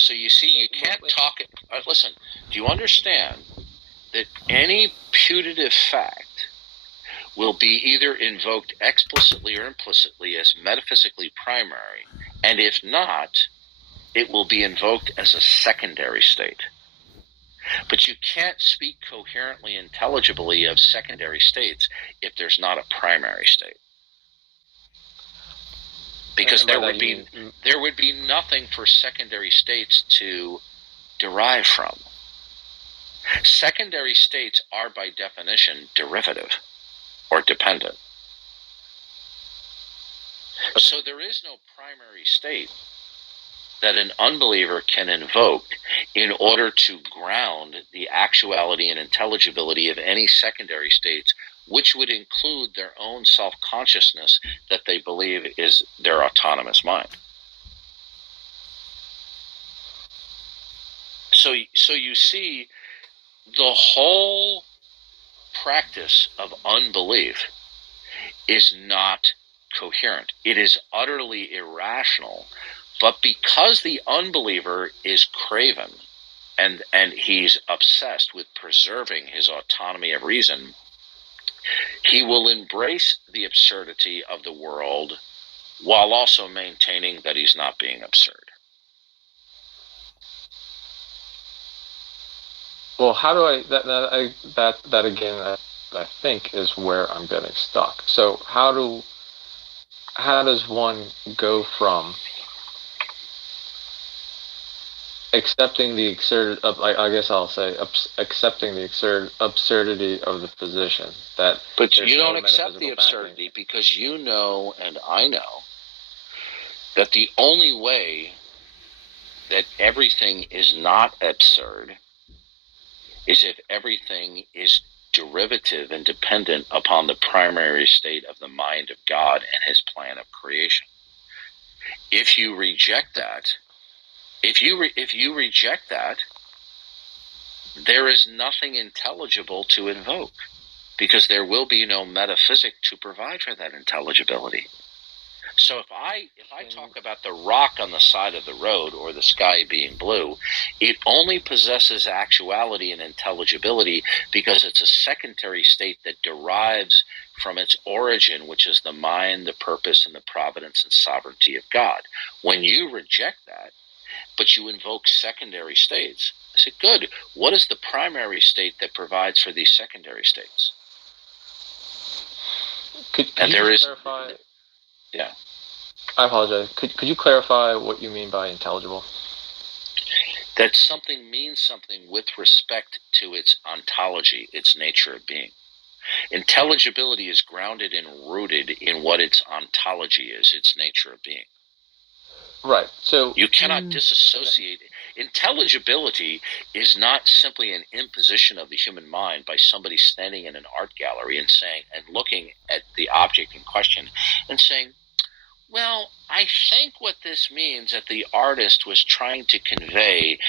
So you see, you can't talk it. Listen, do you understand that any putative fact will be either invoked explicitly or implicitly as metaphysically primary, and if not, it will be invoked as a secondary state. But you can't speak coherently, intelligibly of secondary states if there's not a primary state. Because there would be nothing for secondary states to derive from. Secondary states are by definition derivative or dependent. So there is no primary state that an unbeliever can invoke in order to ground the actuality and intelligibility of any secondary states, which would include their own self-consciousness that they believe is their autonomous mind. So you see, the whole practice of unbelief is not coherent. It is utterly irrational. But because the unbeliever is craven and he's obsessed with preserving his autonomy of reason, he will embrace the absurdity of the world while also maintaining that he's not being absurd. Well, how do I that again? I think is where I'm getting stuck. So how does one go from accepting the accepting the absurdity of the position that? But you don't accept the absurdity because you know, and I know, that the only way that everything is not absurd is if everything is derivative and dependent upon the primary state of the mind of God and his plan of creation. If you reject that, if you reject that, there is nothing intelligible to invoke, because there will be no metaphysic to provide for that intelligibility. So if I talk about the rock on the side of the road or the sky being blue, it only possesses actuality and intelligibility because it's a secondary state that derives from its origin, which is the mind, the purpose, and the providence and sovereignty of God. When you reject that, but you invoke secondary states, I say, good. What is the primary state that provides for these secondary states? Could you clarify? Yeah. I apologize. Could you clarify what you mean by intelligible? That something means something with respect to its ontology, its nature of being. Intelligibility is grounded and rooted in what its ontology is, its nature of being. Right. So you cannot disassociate. Intelligibility is not simply an imposition of the human mind by somebody standing in an art gallery and saying, and looking at the object in question and saying, well, I think what this means that the artist was trying to convey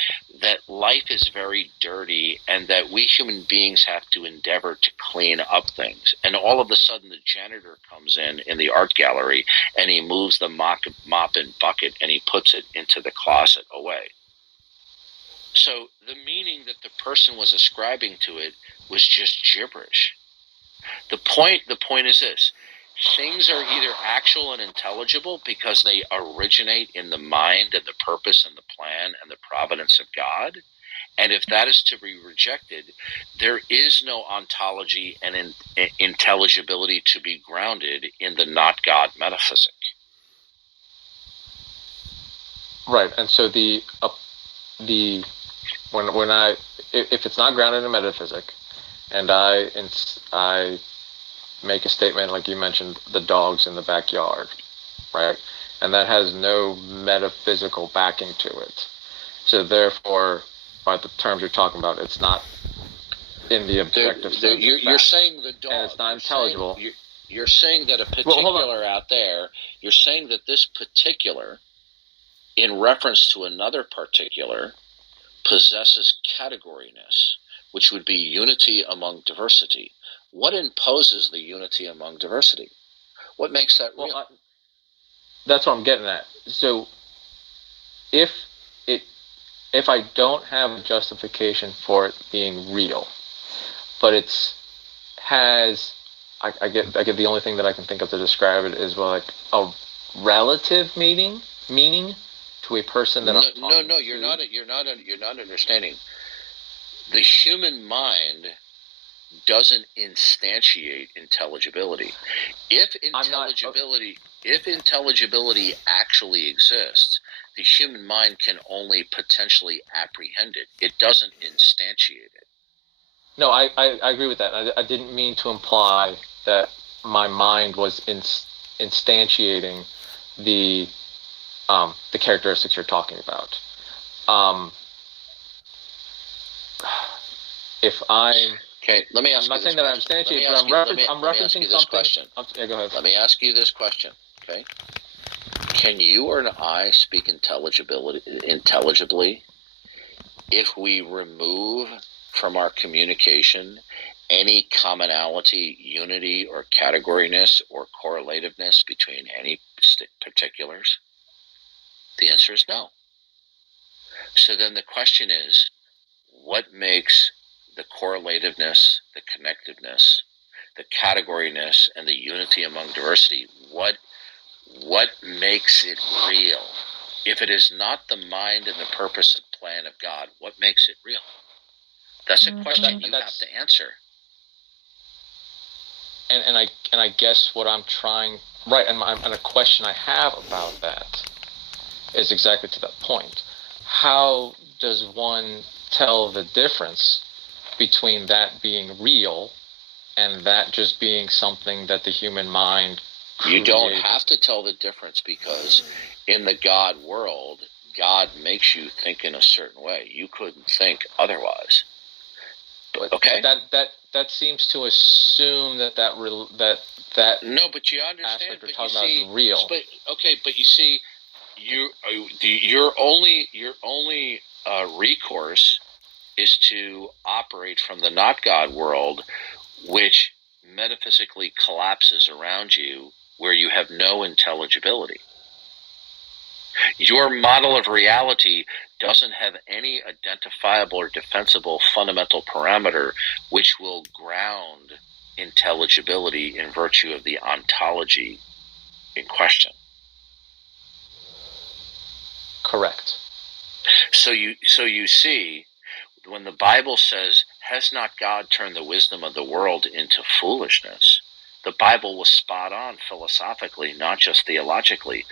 that life is very dirty and that we human beings have to endeavor to clean up things. And all of a sudden the janitor comes in the art gallery and he moves the mop and bucket and he puts it into the closet away. So the meaning that the person was ascribing to it was just gibberish. The point is this. Things are either actual and intelligible because they originate in the mind and the purpose and the plan and the providence of God. And if that is to be rejected, there is no ontology and intelligibility to be grounded in the not God metaphysic. Right. And so if it's not grounded in metaphysic, and I make a statement like you mentioned, the dogs in the backyard, right? And that has no metaphysical backing to it. So therefore, by the terms you're talking about, it's not in the objective sense. You're saying the dog. And it's not intelligible. You're saying that a particular out there, you're saying that this particular, in reference to another particular, possesses categoryness, which would be unity among diversity. What imposes the unity among diversity? What makes that real? That's what I'm getting at. So if if I don't have a justification for it being real, but I get the only thing that I can think of to describe it is, well, like a relative meaning to a person that I'm talking to. You're not understanding. The human mind doesn't instantiate intelligibility. If intelligibility actually exists, the human mind can only potentially apprehend it. It doesn't instantiate it. No, I agree with that. I didn't mean to imply that my mind was instantiating the characteristics you're talking about. If I'm okay, let me ask. I'm not saying that I'm instantiating, but I'm referencing something. Question. Yeah, go ahead. Let me ask you this question. Okay, can you or I speak intelligibly if we remove from our communication any commonality, unity, or categoryness or correlativeness between any particulars? The answer is no. So then the question is, what makes the correlativeness, the connectiveness, the categoryness, and the unity among diversity, what makes it real? If it is not the mind and the purpose and plan of God, what makes it real? That's a question you have to answer. And I guess what I'm trying, right, and a question I have about that is exactly to that point. How does one tell the difference between that being real and that just being something that the human mind created? You don't have to tell the difference, because in the God world, God makes you think in a certain way. You couldn't think otherwise. Okay. That seems to assume that no, but you understand. But you see, is real. But you see, your only recourse is to operate from the not God world, which metaphysically collapses around you, where you have no intelligibility. Your model of reality doesn't have any identifiable or defensible fundamental parameter which will ground intelligibility in virtue of the ontology in question. Correct. So you see, when the Bible says, "Has not God turned the wisdom of the world into foolishness?" the Bible was spot on philosophically, not just theologically.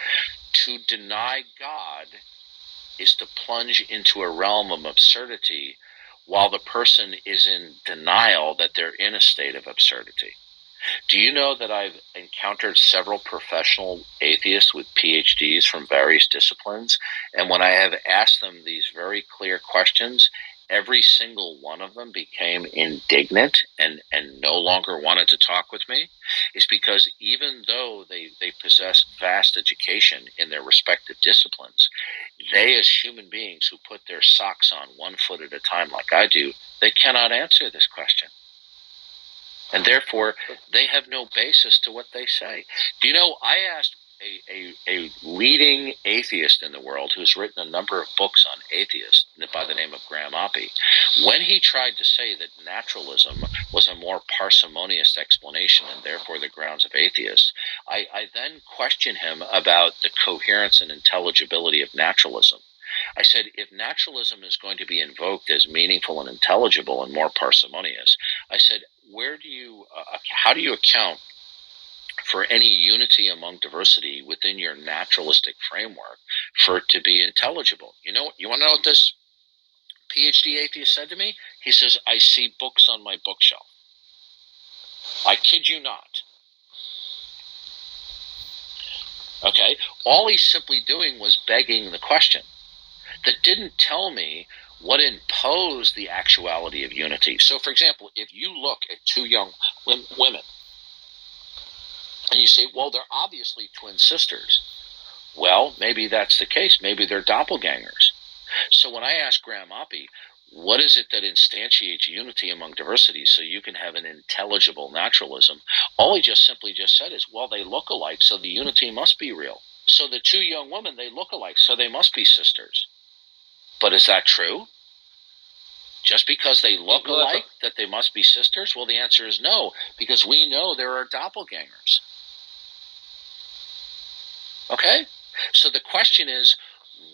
To deny God is to plunge into a realm of absurdity while the person is in denial that they're in a state of absurdity. Do you know that I've encountered several professional atheists with PhDs from various disciplines, and when I have asked them these very clear questions, every single one of them became indignant and no longer wanted to talk with me? Is because even though they possess vast education in their respective disciplines, they, as human beings who put their socks on one foot at a time like I do, they cannot answer this question. And therefore, they have no basis to what they say. Do you know, I asked a leading atheist in the world who's written a number of books on atheists by the name of Graham Oppy, when he tried to say that naturalism was a more parsimonious explanation and therefore the grounds of atheists, I then questioned him about the coherence and intelligibility of naturalism. I said, if naturalism is going to be invoked as meaningful and intelligible and more parsimonious, I said, how do you account for any unity among diversity within your naturalistic framework for it to be intelligible? You want to know what this PhD atheist said to me? He says, I see books on my bookshelf. I kid you not. Okay? All he's simply doing was begging the question. That didn't tell me what imposed the actuality of unity. So, for example, if you look at two young women, and you say, well, they're obviously twin sisters. Well, maybe that's the case. Maybe they're doppelgangers. So when I ask Graham Oppy, what is it that instantiates unity among diversity so you can have an intelligible naturalism, all he simply said is, well, they look alike, so the unity must be real. So the two young women, they look alike, so they must be sisters. But is that true? Just because they look alike, that they must be sisters? Well, the answer is no, because we know there are doppelgangers. Okay? So the question is,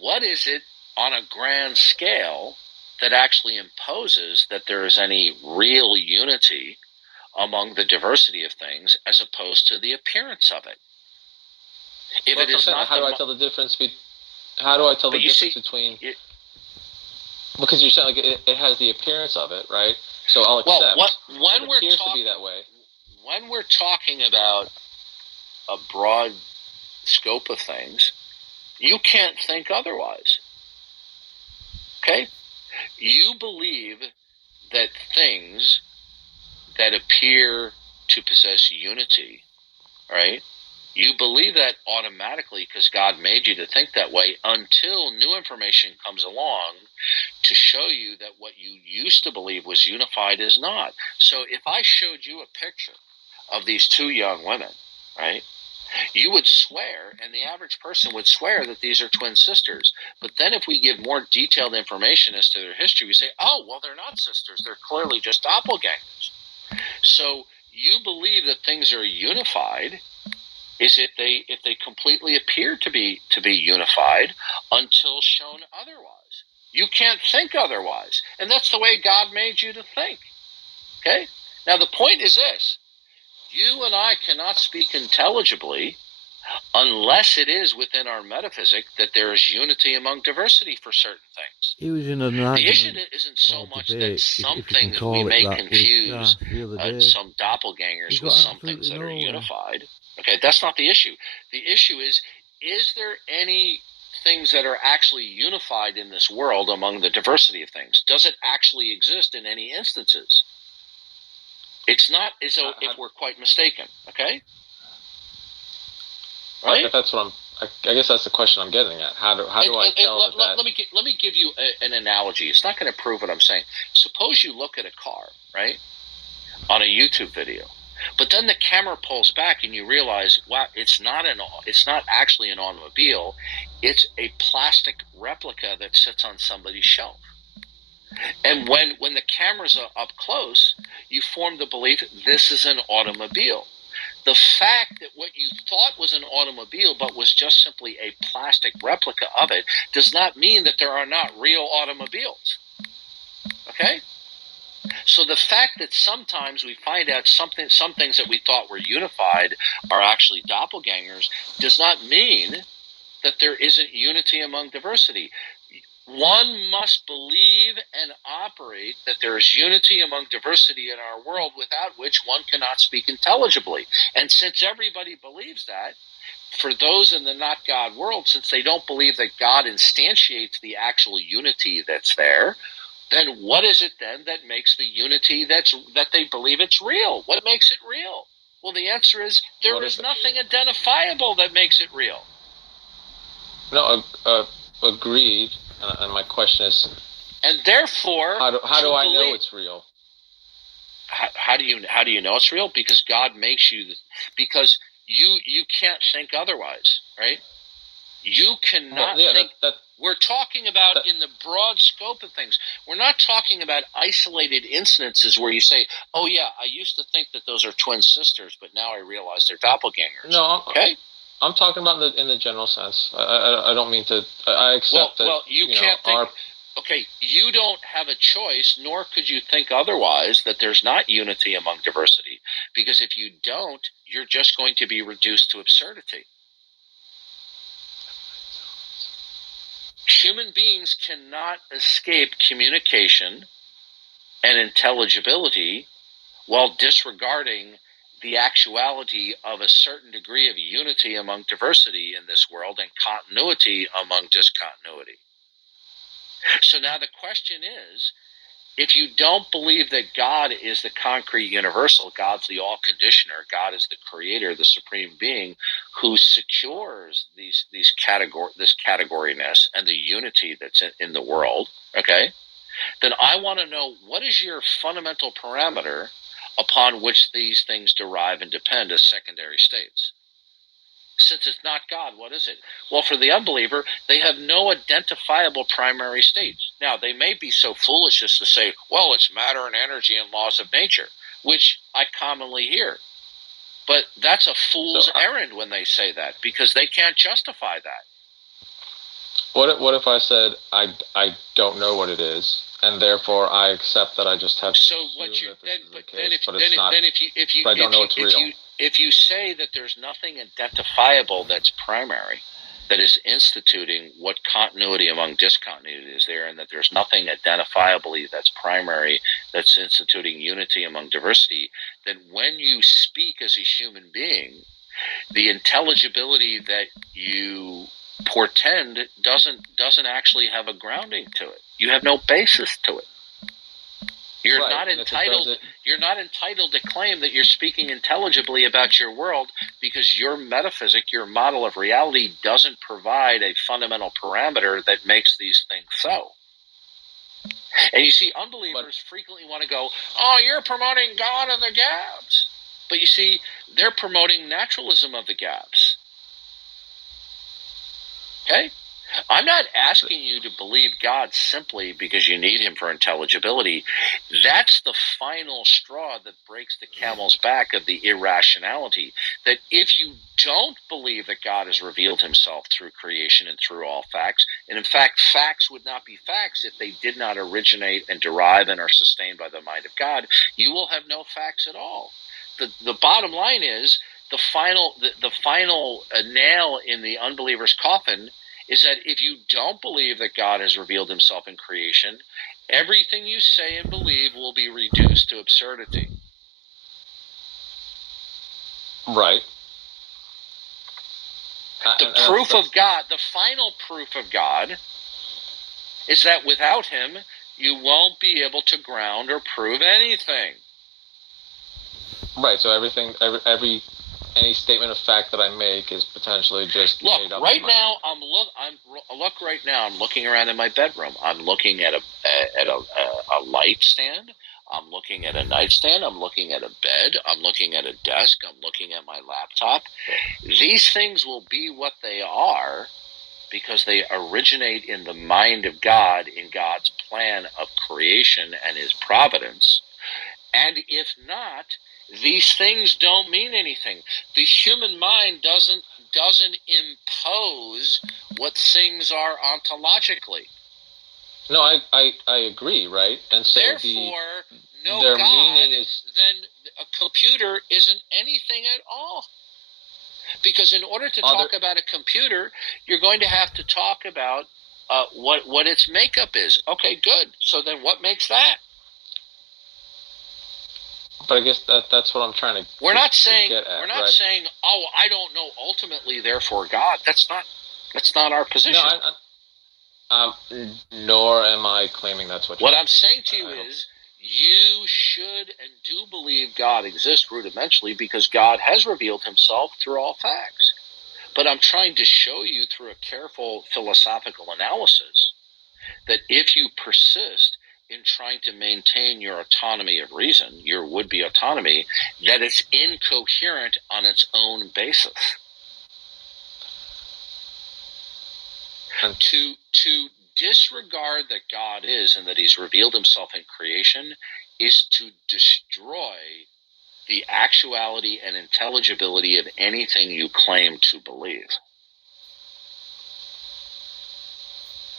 what is it on a grand scale that actually imposes that there is any real unity among the diversity of things as opposed to the appearance of it? If it is not, how do I tell the difference between? Because you're saying like it has the appearance of it, right? So I'll accept. Well, it appears to be that way. When we're talking about a broad scope of things, you can't think otherwise. Okay? You believe that things that appear to possess unity, right? You believe that automatically because God made you to think that way until new information comes along to show you that what you used to believe was unified is not. So if I showed you a picture of these two young women, right, you would swear, and the average person would swear that these are twin sisters. But then if we give more detailed information as to their history, we say, oh, well, they're not sisters. They're clearly just doppelgangers. So you believe that things are unified is if they completely appear to be unified until shown otherwise. You can't think otherwise. And that's the way God made you to think. Okay? Now the point is this. You and I cannot speak intelligibly unless it is within our metaphysic that there is unity among diversity for certain things. He was in an argument. The issue isn't so much that something that we may confuse some doppelgangers with something that are unified. Okay, that's not the issue. The issue is there any things that are actually unified in this world among the diversity of things? Does it actually exist in any instances? It's not as though if we're quite mistaken, okay? Right? That's what I guess that's the question I'm getting at. How do I tell that? Let me give you an analogy. It's not going to prove what I'm saying. Suppose you look at a car, right, on a YouTube video, but then the camera pulls back and you realize, wow, it's not actually an automobile. It's a plastic replica that sits on somebody's shelf. And when the cameras are up close, you form the belief this is an automobile. The fact that what you thought was an automobile but was just simply a plastic replica of it does not mean that there are not real automobiles. Okay? So the fact that sometimes we find out some things that we thought were unified are actually doppelgangers does not mean that there isn't unity among diversity. One must believe and operate that there is unity among diversity in our world, without which one cannot speak intelligibly. And since everybody believes that, for those in the not God world, since they don't believe that God instantiates the actual unity that's there, then what is it then that makes the unity that they believe it's real? What makes it real? Well, the answer is there is nothing identifiable that makes it real. No, agreed. And my question is, and therefore, how do I know it's real? How do you know it's real? Because God makes you. Because you can't think otherwise, right? You cannot think. We're talking about in the broad scope of things. We're not talking about isolated instances where you say, "Oh yeah, I used to think that those are twin sisters, but now I realize they're doppelgangers." No, okay. I'm talking about in the general sense. I don't mean to. I accept that. Well, you can't think. Okay, you don't have a choice, nor could you think otherwise, that there's not unity among diversity. Because if you don't, you're just going to be reduced to absurdity. Human beings cannot escape communication and intelligibility while disregarding the actuality of a certain degree of unity among diversity in this world and continuity among discontinuity. So now the question is, if you don't believe that God is the concrete universal, God's the all-conditioner, God is the creator, the supreme being who secures this categoryness and the unity that's in the world, okay, then I want to know, what is your fundamental parameter upon which these things derive and depend as secondary states? Since it's not God, what is it? Well, for the unbeliever, they have no identifiable primary state. Now, they may be so foolish as to say, well, it's matter and energy and laws of nature, which I commonly hear. But that's a fool's errand when they say that, because they can't justify that. What if I said I don't know what it is, and therefore I accept that I just have to assume that this is the case, but it's not. But I don't know it's real. If you say that there's nothing identifiable that's primary, that is instituting what continuity among discontinuity is there, and that there's nothing identifiably that's primary that's instituting unity among diversity, then when you speak as a human being, the intelligibility that you portend doesn't actually have a grounding to it. You have no basis to it. You're not entitled to claim that you're speaking intelligibly about your world, because your metaphysic, your model of reality, doesn't provide a fundamental parameter that makes these things so. And you see, unbelievers frequently want to go, oh, you're promoting God of the gaps. But you see, they're promoting naturalism of the gaps. Okay? I'm not asking you to believe God simply because you need him for intelligibility. That's the final straw that breaks the camel's back of the irrationality. That if you don't believe that God has revealed himself through creation and through all facts, and in fact, facts would not be facts if they did not originate and derive and are sustained by the mind of God, you will have no facts at all. The bottom line is, the final nail in the unbeliever's coffin is that if you don't believe that God has revealed himself in creation, everything you say and believe will be reduced to absurdity. Right. The final proof of God is that without him, you won't be able to ground or prove anything. Right, so any statement of fact that I make is potentially just made up. Right now, I'm looking around in my bedroom. I'm looking at a light stand. I'm looking at a nightstand. I'm looking at a bed. I'm looking at a desk. I'm looking at my laptop. These things will be what they are because they originate in the mind of God, in God's plan of creation and his providence. And if not, these things don't mean anything. The human mind doesn't impose what things are ontologically. No, I agree, right? And so therefore, no God, then a computer isn't anything at all. Because in order to talk about a computer, you're going to have to talk about what its makeup is. Okay, good. So then what makes that? But I guess that's what I'm trying to. We're not saying saying, oh, I don't know. Ultimately, therefore, God. That's not our position. No, nor am I claiming that's what. What I'm saying to you is, you should and do believe God exists rudimentally because God has revealed himself through all facts. But I'm trying to show you through a careful philosophical analysis that if you persist in trying to maintain your autonomy of reason, your would-be autonomy, that it's incoherent on its own basis. And to disregard that God is and that he's revealed himself in creation is to destroy the actuality and intelligibility of anything you claim to believe.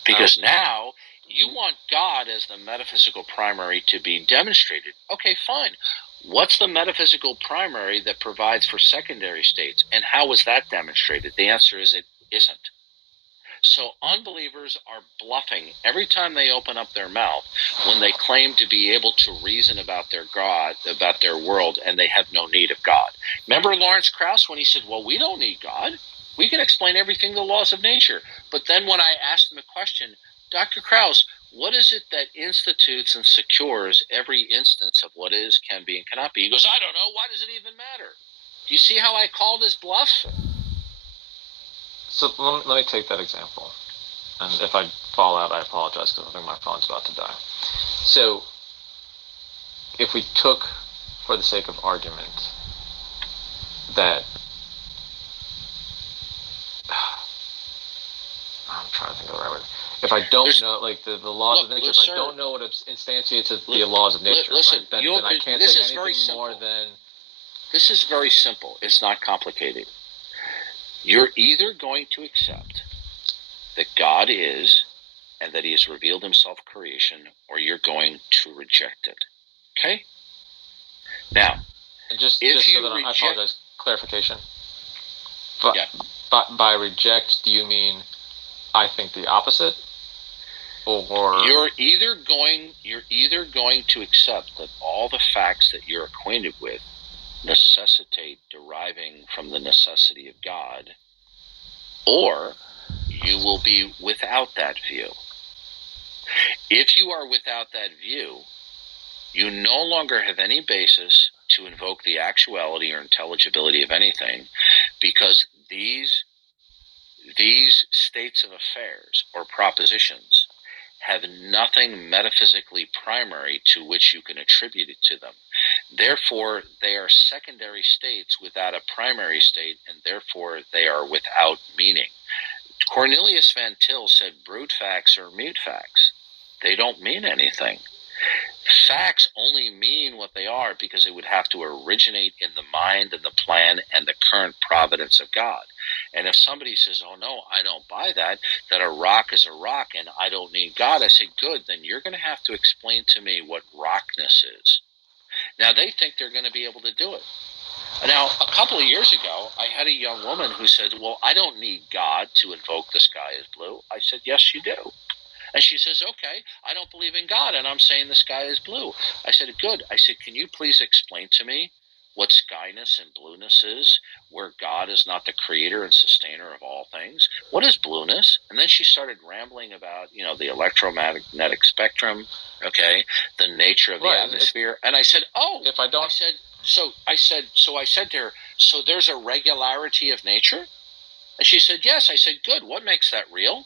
Because now you want God as the metaphysical primary to be demonstrated. Okay, fine. What's the metaphysical primary that provides for secondary states? And how is that demonstrated? The answer is it isn't. So unbelievers are bluffing every time they open up their mouth when they claim to be able to reason about their God, about their world, and they have no need of God. Remember Lawrence Krauss when he said, well, we don't need God. We can explain everything the laws of nature. But then when I asked him a question, Dr. Krauss, what is it that institutes and secures every instance of what is, can be, and cannot be? He goes, I don't know. Why does it even matter? Do you see how I called his bluff? So let me take that example. And if I fall out, I apologize because I think my phone's about to die. So if we took, for the sake of argument, that trying to think of the right word. If I don't know, like the laws of nature, if I don't know what instantiates the laws of nature, listen, right, then I can't say anything more than. This is very simple. It's not complicated. You're either going to accept that God is and that he has revealed himself in creation, or you're going to reject it. Okay? Now, and just so that I apologize, clarification. But by reject, do you mean I think the opposite? Or you're either going to accept that all the facts that you're acquainted with necessitate deriving from the necessity of God, or you will be without that view. If you are without that view, you no longer have any basis to invoke the actuality or intelligibility of anything, because these states of affairs or propositions have nothing metaphysically primary to which you can attribute it to them. Therefore, they are secondary states without a primary state, and therefore they are without meaning. Cornelius Van Til said brute facts are mute facts. They don't mean anything. Facts only mean what they are because they would have to originate in the mind and the plan and the current providence of God. And if somebody says, oh no, I don't buy that a rock is a rock and I don't need God, I say, good, then you're going to have to explain to me what rockness is. Now, they think they're going to be able to do it. Now, a couple of years ago, I had a young woman who said, well, I don't need God to invoke the sky is blue. I said, yes, you do. And she says, okay, I don't believe in God, and I'm saying the sky is blue. I said, good. I said, can you please explain to me what skyness and blueness is, where God is not the creator and sustainer of all things? What is blueness? And then she started rambling about, the electromagnetic spectrum, okay, the nature of the atmosphere. And I said, if I don't, I said to her, so there's a regularity of nature? And she said, yes. I said, good. What makes that real?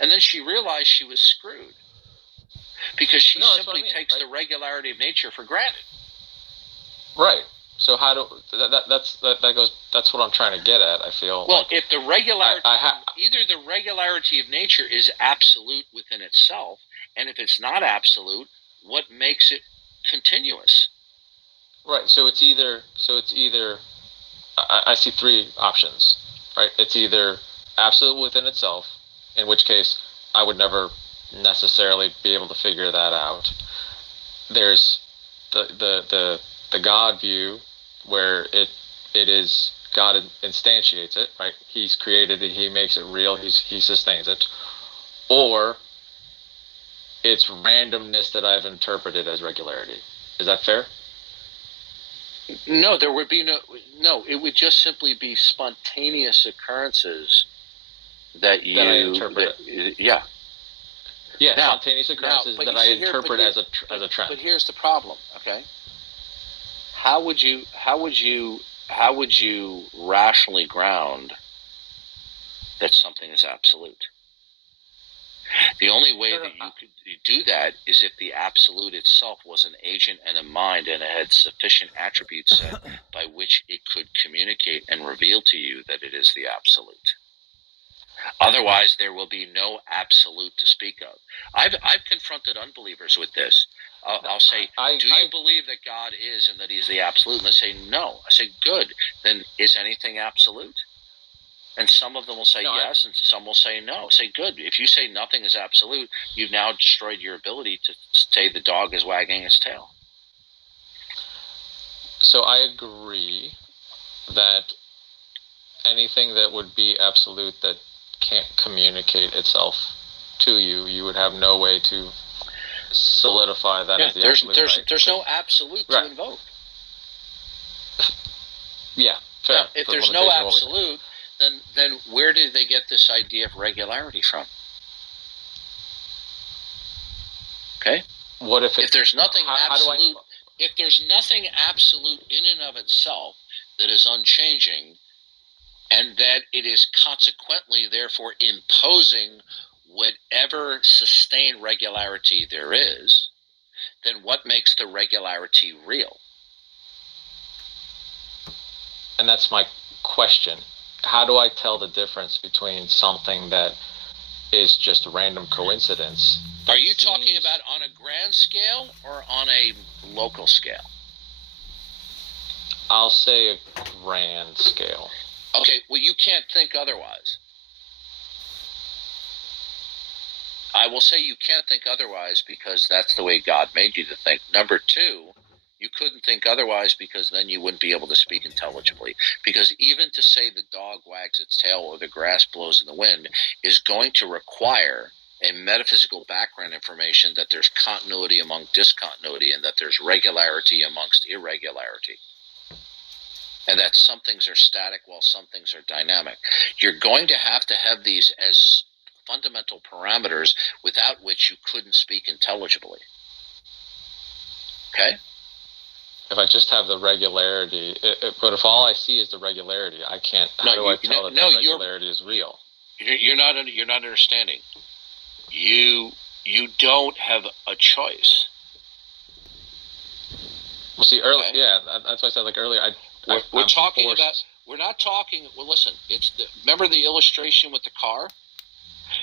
And then she realized she was screwed because she simply takes the regularity of nature for granted. Right. So how do that's what I'm trying to get at. I feel. Well, if the regularity, either the regularity of nature is absolute within itself, and if it's not absolute, what makes it continuous? Right. So it's either. I see three options. Right. It's either absolute within itself, in which case I would never necessarily be able to figure that out. There's the God view, where it is God instantiates it, right? He's created it, he makes it real, he sustains it. Or it's randomness that I've interpreted as regularity. Is that fair? No, there would be no. It would just simply be spontaneous occurrences that I interpret. Yeah, spontaneous occurrences that I interpret as a trend. But here's the problem. Okay, how would you rationally ground that something is absolute? The only way that you could do that is if the absolute itself was an agent and a mind, and it had sufficient attributes set by which it could communicate and reveal to you that it is the absolute. Otherwise, there will be no absolute to speak of. I've confronted unbelievers with this. I'll say, do you believe that God is and that he's the absolute? And they say, no. I say, good. Then is anything absolute? And some of them will say yes, and some will say no. Say, good. If you say nothing is absolute, you've now destroyed your ability to say the dog is wagging its tail. So I agree that anything that would be absolute that can't communicate itself to you, you would have no way to solidify that as the absolute. There's no absolute to invoke. Yeah, fair. Now, if there's no absolute, then where did they get this idea of regularity from? Okay. What if there's nothing absolute? If there's nothing absolute in and of itself that is unchanging, and that it is consequently, therefore, imposing whatever sustained regularity there is, then what makes the regularity real? And that's my question. How do I tell the difference between something that is just a random coincidence. Are you talking about on a grand scale or on a local scale? I'll say a grand scale. Okay, well, you can't think otherwise. I will say you can't think otherwise because that's the way God made you to think. Number two, you couldn't think otherwise because then you wouldn't be able to speak intelligibly. Because even to say the dog wags its tail or the grass blows in the wind is going to require a metaphysical background information that there's continuity among discontinuity and that there's regularity amongst irregularity. And that some things are static while some things are dynamic. You're going to have these as fundamental parameters without which you couldn't speak intelligibly. Okay? If I just have the regularity, but if all I see is the regularity, I can't. How do I tell that the regularity is real? You're not understanding. You don't have a choice. Well, see, earlier, okay. Yeah, that's why I said like earlier. We're talking forced. About. We're not talking. Well, listen. Remember the illustration with the car.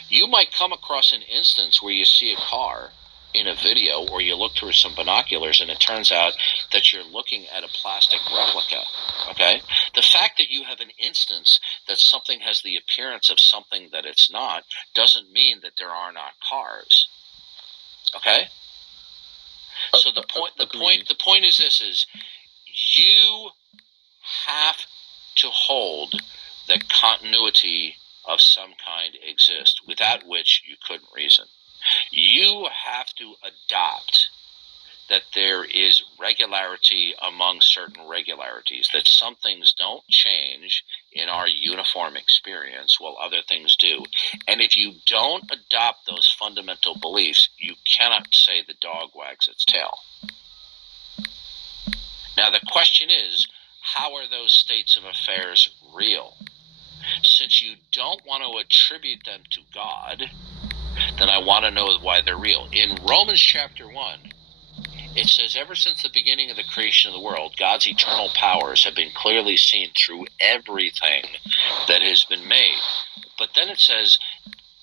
You might come across an instance where you see a car in a video or you look through some binoculars and it turns out that you're looking at a plastic replica, okay? The fact that you have an instance that something has the appearance of something that it's not doesn't mean that there are not cars, okay? So the point is this, is you have to hold that continuity of some kind exists, without which you couldn't reason. You have to adopt that there is regularity among certain regularities, that some things don't change in our uniform experience while other things do. And if you don't adopt those fundamental beliefs, you cannot say the dog wags its tail. Now the question is, how are those states of affairs real? Since you don't want to attribute them to God, then I want to know why they're real. In Romans chapter 1, it says, ever since the beginning of the creation of the world, God's eternal powers have been clearly seen through everything that has been made. But then it says,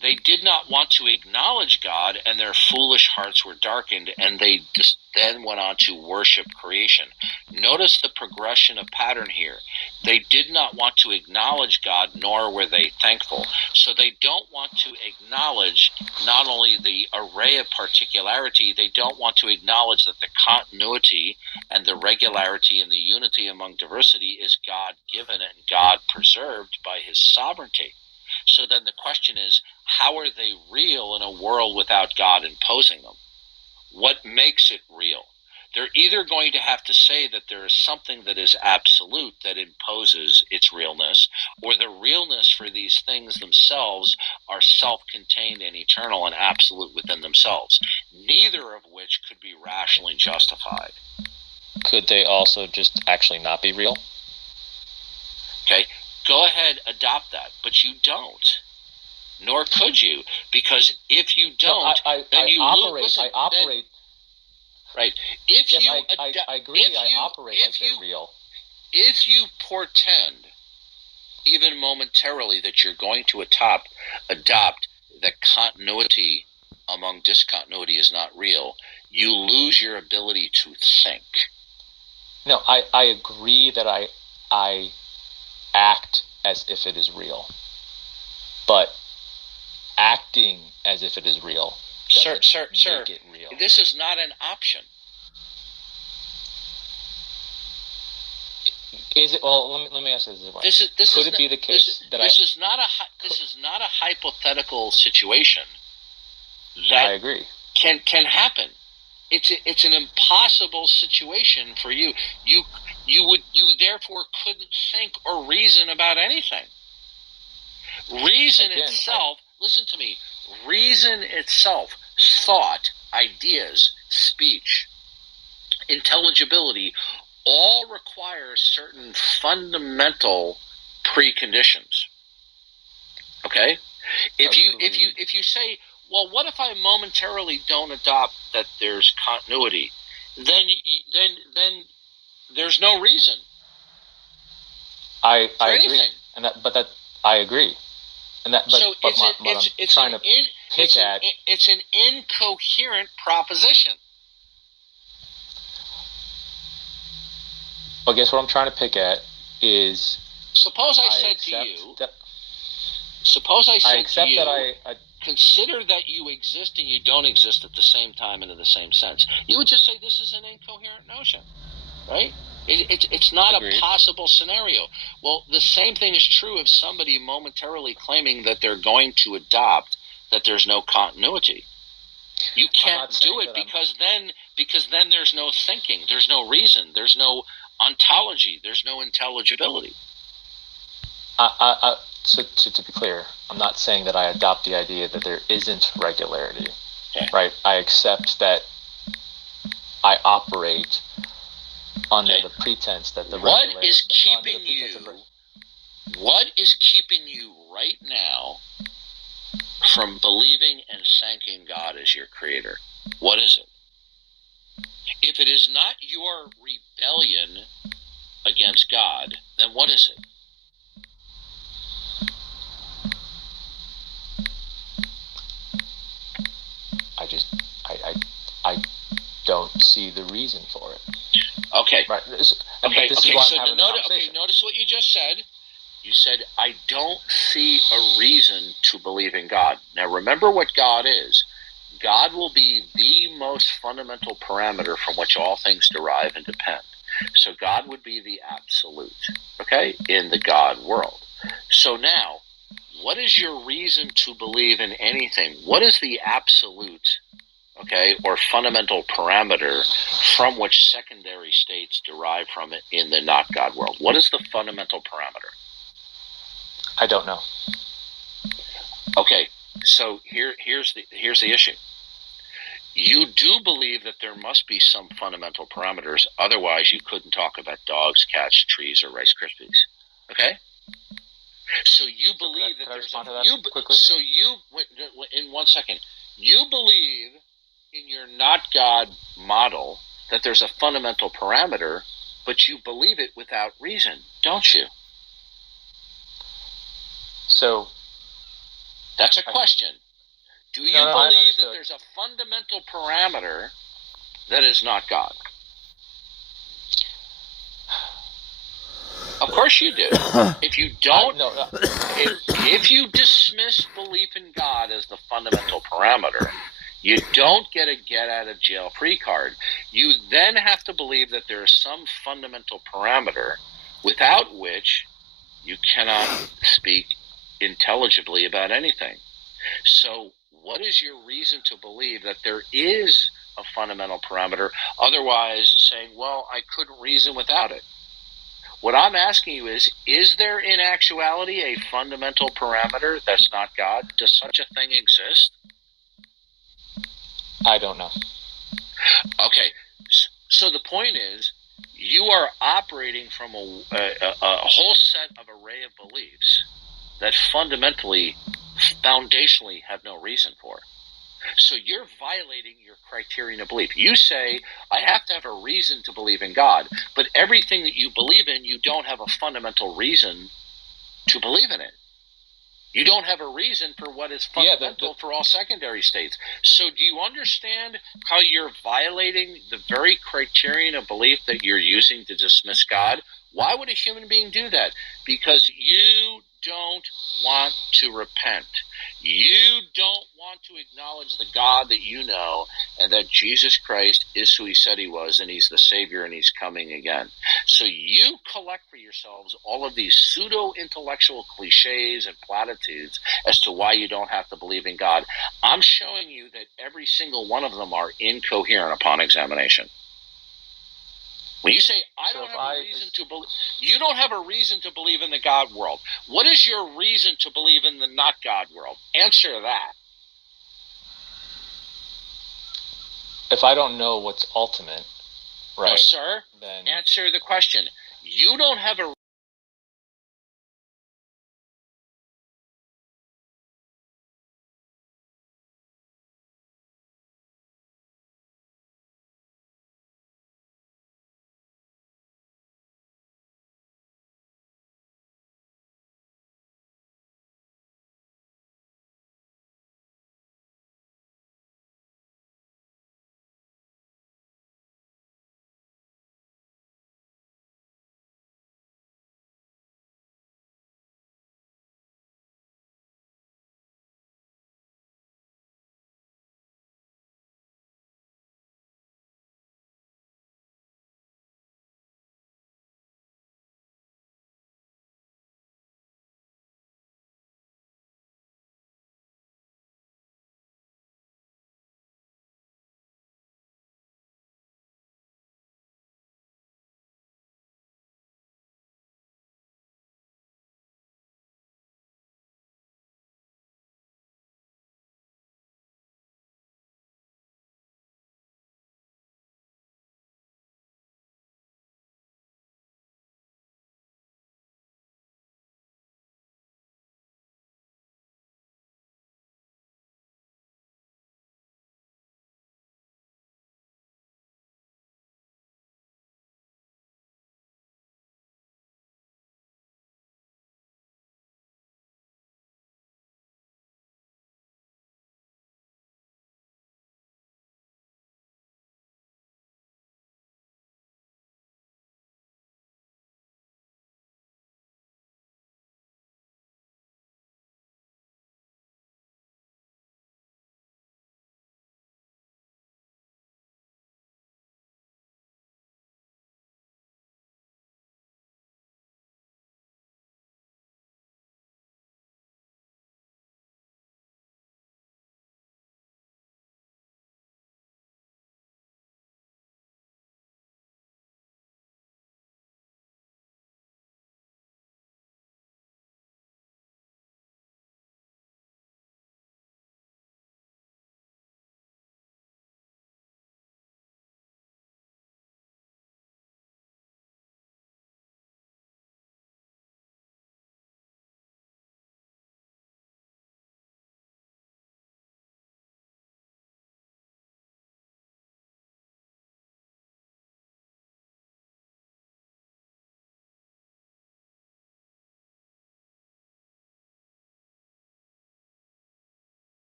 they did not want to acknowledge God, and their foolish hearts were darkened, and they just then went on to worship creation. Notice the progression of pattern here. They did not want to acknowledge God, nor were they thankful. So they don't want to acknowledge not only the array of particularity, they don't want to acknowledge that the continuity and the regularity and the unity among diversity is God-given and God-preserved by his sovereignty. So then the question is, how are they real in a world without God imposing them? What makes it real? They're either going to have to say that there is something that is absolute that imposes its realness, or the realness for these things themselves are self-contained and eternal and absolute within themselves, neither of which could be rationally justified. Could they also just actually not be real? Okay. Go ahead, adopt that, but you don't. Nor could you, because if you don't, then you operate. Listen, I operate. Right. If yes, you, I agree. I operate like they're real. If you portend, even momentarily, that you're going to adopt that continuity among discontinuity is not real, you lose your ability to think. No, I agree that I act as if it is real, but acting as if it is real doesn't make it real. This is not an option. Is it? Well, let me ask you this way. Could it be the case that this is not a hypothetical situation that I agree can happen. It's an impossible situation for you. You therefore couldn't think or reason about anything. Reason itself, listen to me, reason itself, thought, ideas, speech, intelligibility, all require certain fundamental preconditions. Okay? If you say, well, what if I momentarily don't adopt that there's continuity? Then there's no reason. I agree, I agree, And that, So but I'm trying to pick at. It's an incoherent proposition. Well, guess what I'm trying to pick at is. Suppose I said to you. Suppose I said to you. That consider that you exist and you don't exist at the same time and in the same sense. You would just say this is an incoherent notion, right? It's not Agreed. a possible scenario. Well, the same thing is true of somebody momentarily claiming that they're going to adopt that there's no continuity. You can't do it because then there's no thinking, there's no reason, there's no ontology, there's no intelligibility. So to be clear, I'm not saying that I adopt the idea that there isn't regularity, okay. Right? I accept that I operate under the pretense that the What is keeping you right now from believing and thanking God as your creator? What is it? If it is not your rebellion against God, then what is it? I don't see the reason for it. Okay. Right. Notice what you just said. You said, I don't see a reason to believe in God. Now remember what God is. God will be the most fundamental parameter from which all things derive and depend. So God would be the absolute, okay, in the God world. So now, what is your reason to believe in anything? What is the absolute, okay, or fundamental parameter from which secondary states derive from it in the not God world? What is the fundamental parameter? I don't know. Okay, so here's the issue. You do believe that there must be some fundamental parameters, otherwise you couldn't talk about dogs, cats, trees, or Rice Krispies. Okay? So you believe that there's in 1 second. You believe in your not God model that there's a fundamental parameter, but you believe it without reason, don't you? So that's a question. Do you believe that there's a fundamental parameter that is not God? Of course you do. If you don't, if you dismiss belief in God as the fundamental parameter, you don't get a get-out-of-jail-free card. You then have to believe that there is some fundamental parameter without which you cannot speak intelligibly about anything. So what is your reason to believe that there is a fundamental parameter, otherwise saying, well, I couldn't reason without it? What I'm asking you is there in actuality a fundamental parameter that's not God? Does such a thing exist? I don't know. Okay, so the point is, you are operating from a whole set of array of beliefs that fundamentally, foundationally have no reason for. So you're violating your criterion of belief. You say, I have to have a reason to believe in God, but everything that you believe in, you don't have a fundamental reason to believe in it. You don't have a reason for what is fundamental for all secondary states. So do you understand how you're violating the very criterion of belief that you're using to dismiss God? Why would a human being do that? Because you don't want to repent. You don't want to acknowledge the God that you know and that Jesus Christ is who he said he was, and he's the Savior and he's coming again. So you collect for yourselves all of these pseudo-intellectual cliches and platitudes as to why you don't have to believe in God. I'm showing you that every single one of them are incoherent upon examination. When you say, you don't have a reason to believe in the God world. What is your reason to believe in the not God world? Answer that. If I don't know what's ultimate, right? No, sir. Then answer the question. You don't have a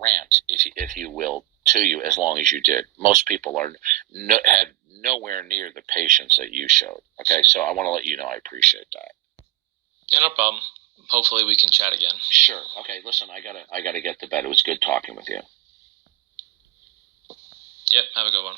rant, if you will, to you as long as you did. Most people had nowhere near the patience that you showed. Okay, so I want to let you know I appreciate that. Yeah, no problem. Hopefully we can chat again. Sure. Okay, listen, I gotta get to bed. It was good talking with you. Yep, have a good one.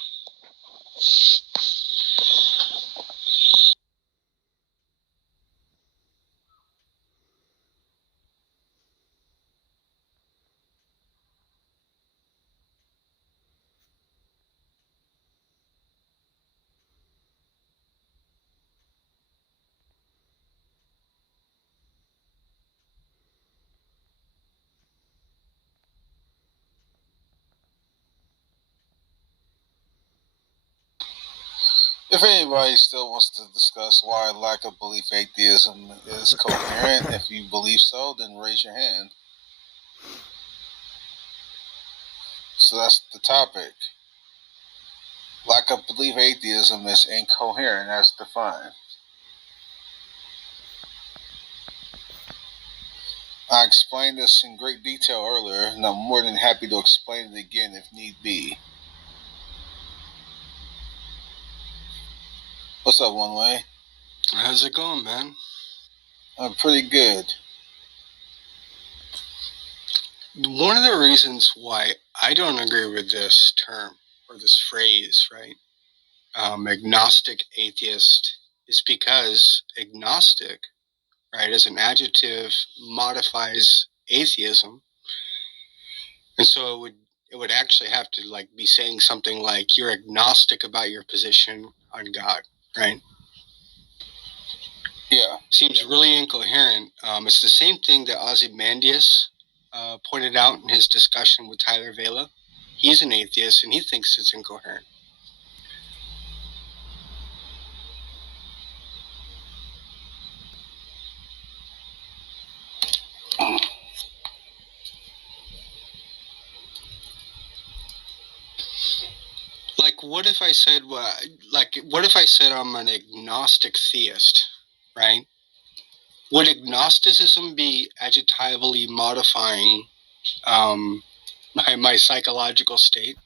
If anybody still wants to discuss why lack of belief atheism is coherent, if you believe so, then raise your hand. So that's the topic. Lack of belief atheism is incoherent as defined. I explained this in great detail earlier, and I'm more than happy to explain it again if need be. What's up, One Way? How's it going, man? I'm pretty good. One of the reasons why I don't agree with this term or this phrase, right, agnostic atheist, is because agnostic, right, as an adjective modifies atheism, and so it would actually have to like be saying something like you're agnostic about your position on God, right? Yeah. Seems really incoherent. It's the same thing that Ozymandias pointed out in his discussion with Tyler Vela. He's an atheist, and he thinks it's incoherent. Like, what if I said, what if I said I'm an agnostic theist, right? Would agnosticism be adjectively modifying my psychological state?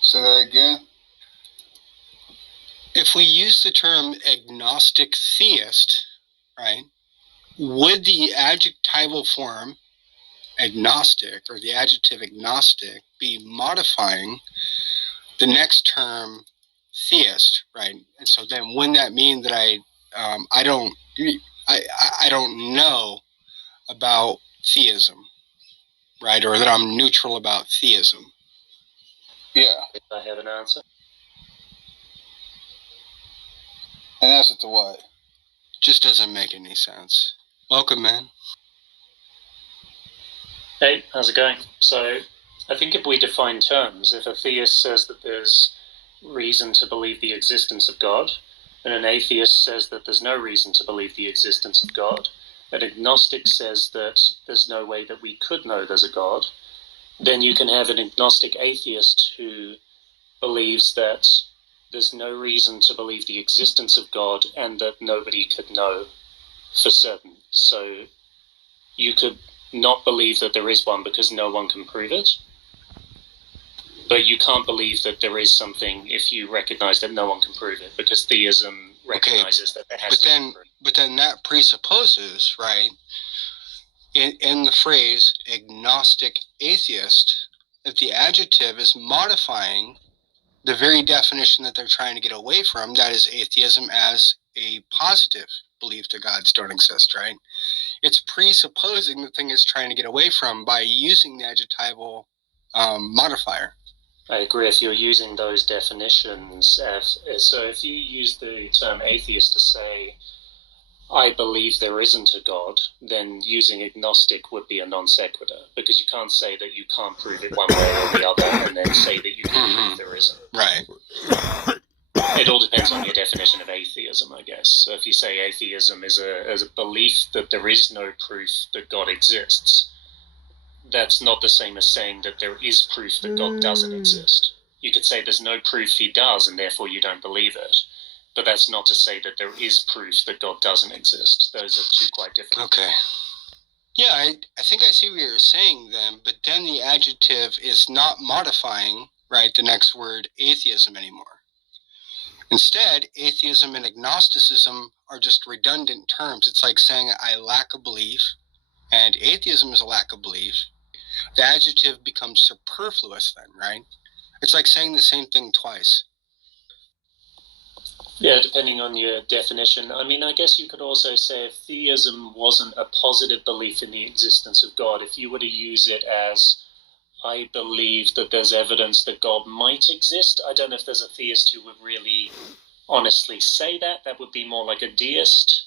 Say that again. If we use the term agnostic theist, right, would the adjectival form agnostic or the adjective agnostic be modifying the next term theist, right? And so then wouldn't that mean that I don't know about theism, right? Or that I'm neutral about theism? Yeah. I have an answer. An answer to what? Just doesn't make any sense. Welcome, man. Hey, how's it going? So, I think if we define terms, if a theist says that there's reason to believe the existence of God, and an atheist says that there's no reason to believe the existence of God, an agnostic says that there's no way that we could know there's a God, then you can have an agnostic atheist who believes that there's no reason to believe the existence of God and that nobody could know for certain. So you could not believe that there is one because no one can prove it, but you can't believe that there is something if you recognize that no one can prove it, because theism recognizes that there has to be proof. But then that presupposes, right, in the phrase agnostic atheist, if the adjective is modifying the very definition that they're trying to get away from, that is atheism as a positive belief that gods don't exist, right? It's presupposing the thing it's trying to get away from by using the adjectival modifier. I agree. If you're using those definitions, so if you use the term atheist to say, I believe there isn't a God, then using agnostic would be a non sequitur, because you can't say that you can't prove it one way or the other and then say that you can prove there isn't. Right. It all depends on your definition of atheism, I guess. So if you say atheism is a belief that there is no proof that God exists, that's not the same as saying that there is proof that God doesn't exist. You could say there's no proof he does and therefore you don't believe it. But that's not to say that there is proof that God doesn't exist. Those are two quite different. Okay. Yeah, I think I see what you're saying then, but then the adjective is not modifying, right, the next word, atheism, anymore. Instead, atheism and agnosticism are just redundant terms. It's like saying I lack a belief, and atheism is a lack of belief. The adjective becomes superfluous then, right? It's like saying the same thing twice. Yeah, depending on your definition. I mean, I guess you could also say if theism wasn't a positive belief in the existence of God, if you were to use it as, I believe that there's evidence that God might exist, I don't know if there's a theist who would really honestly say that. That would be more like a deist,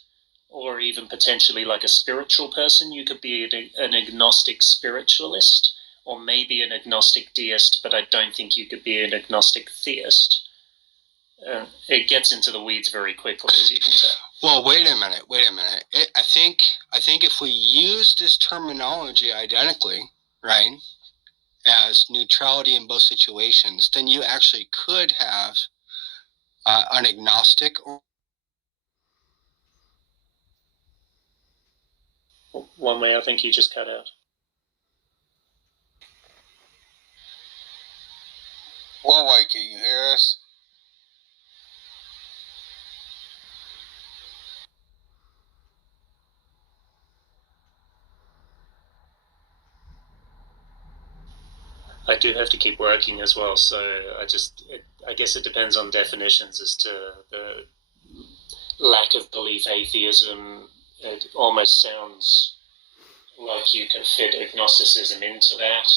or even potentially like a spiritual person. You could be an agnostic spiritualist, or maybe an agnostic deist, but I don't think you could be an agnostic theist. It gets into the weeds very quickly, as you can tell. Well, wait a minute. I think if we use this terminology identically, right, as neutrality in both situations, then you actually could have an agnostic or one way. I think you just cut out. Well, White, can you hear us? I do have to keep working as well, so I guess it depends on definitions as to the lack of belief atheism. It almost sounds like you can fit agnosticism into that,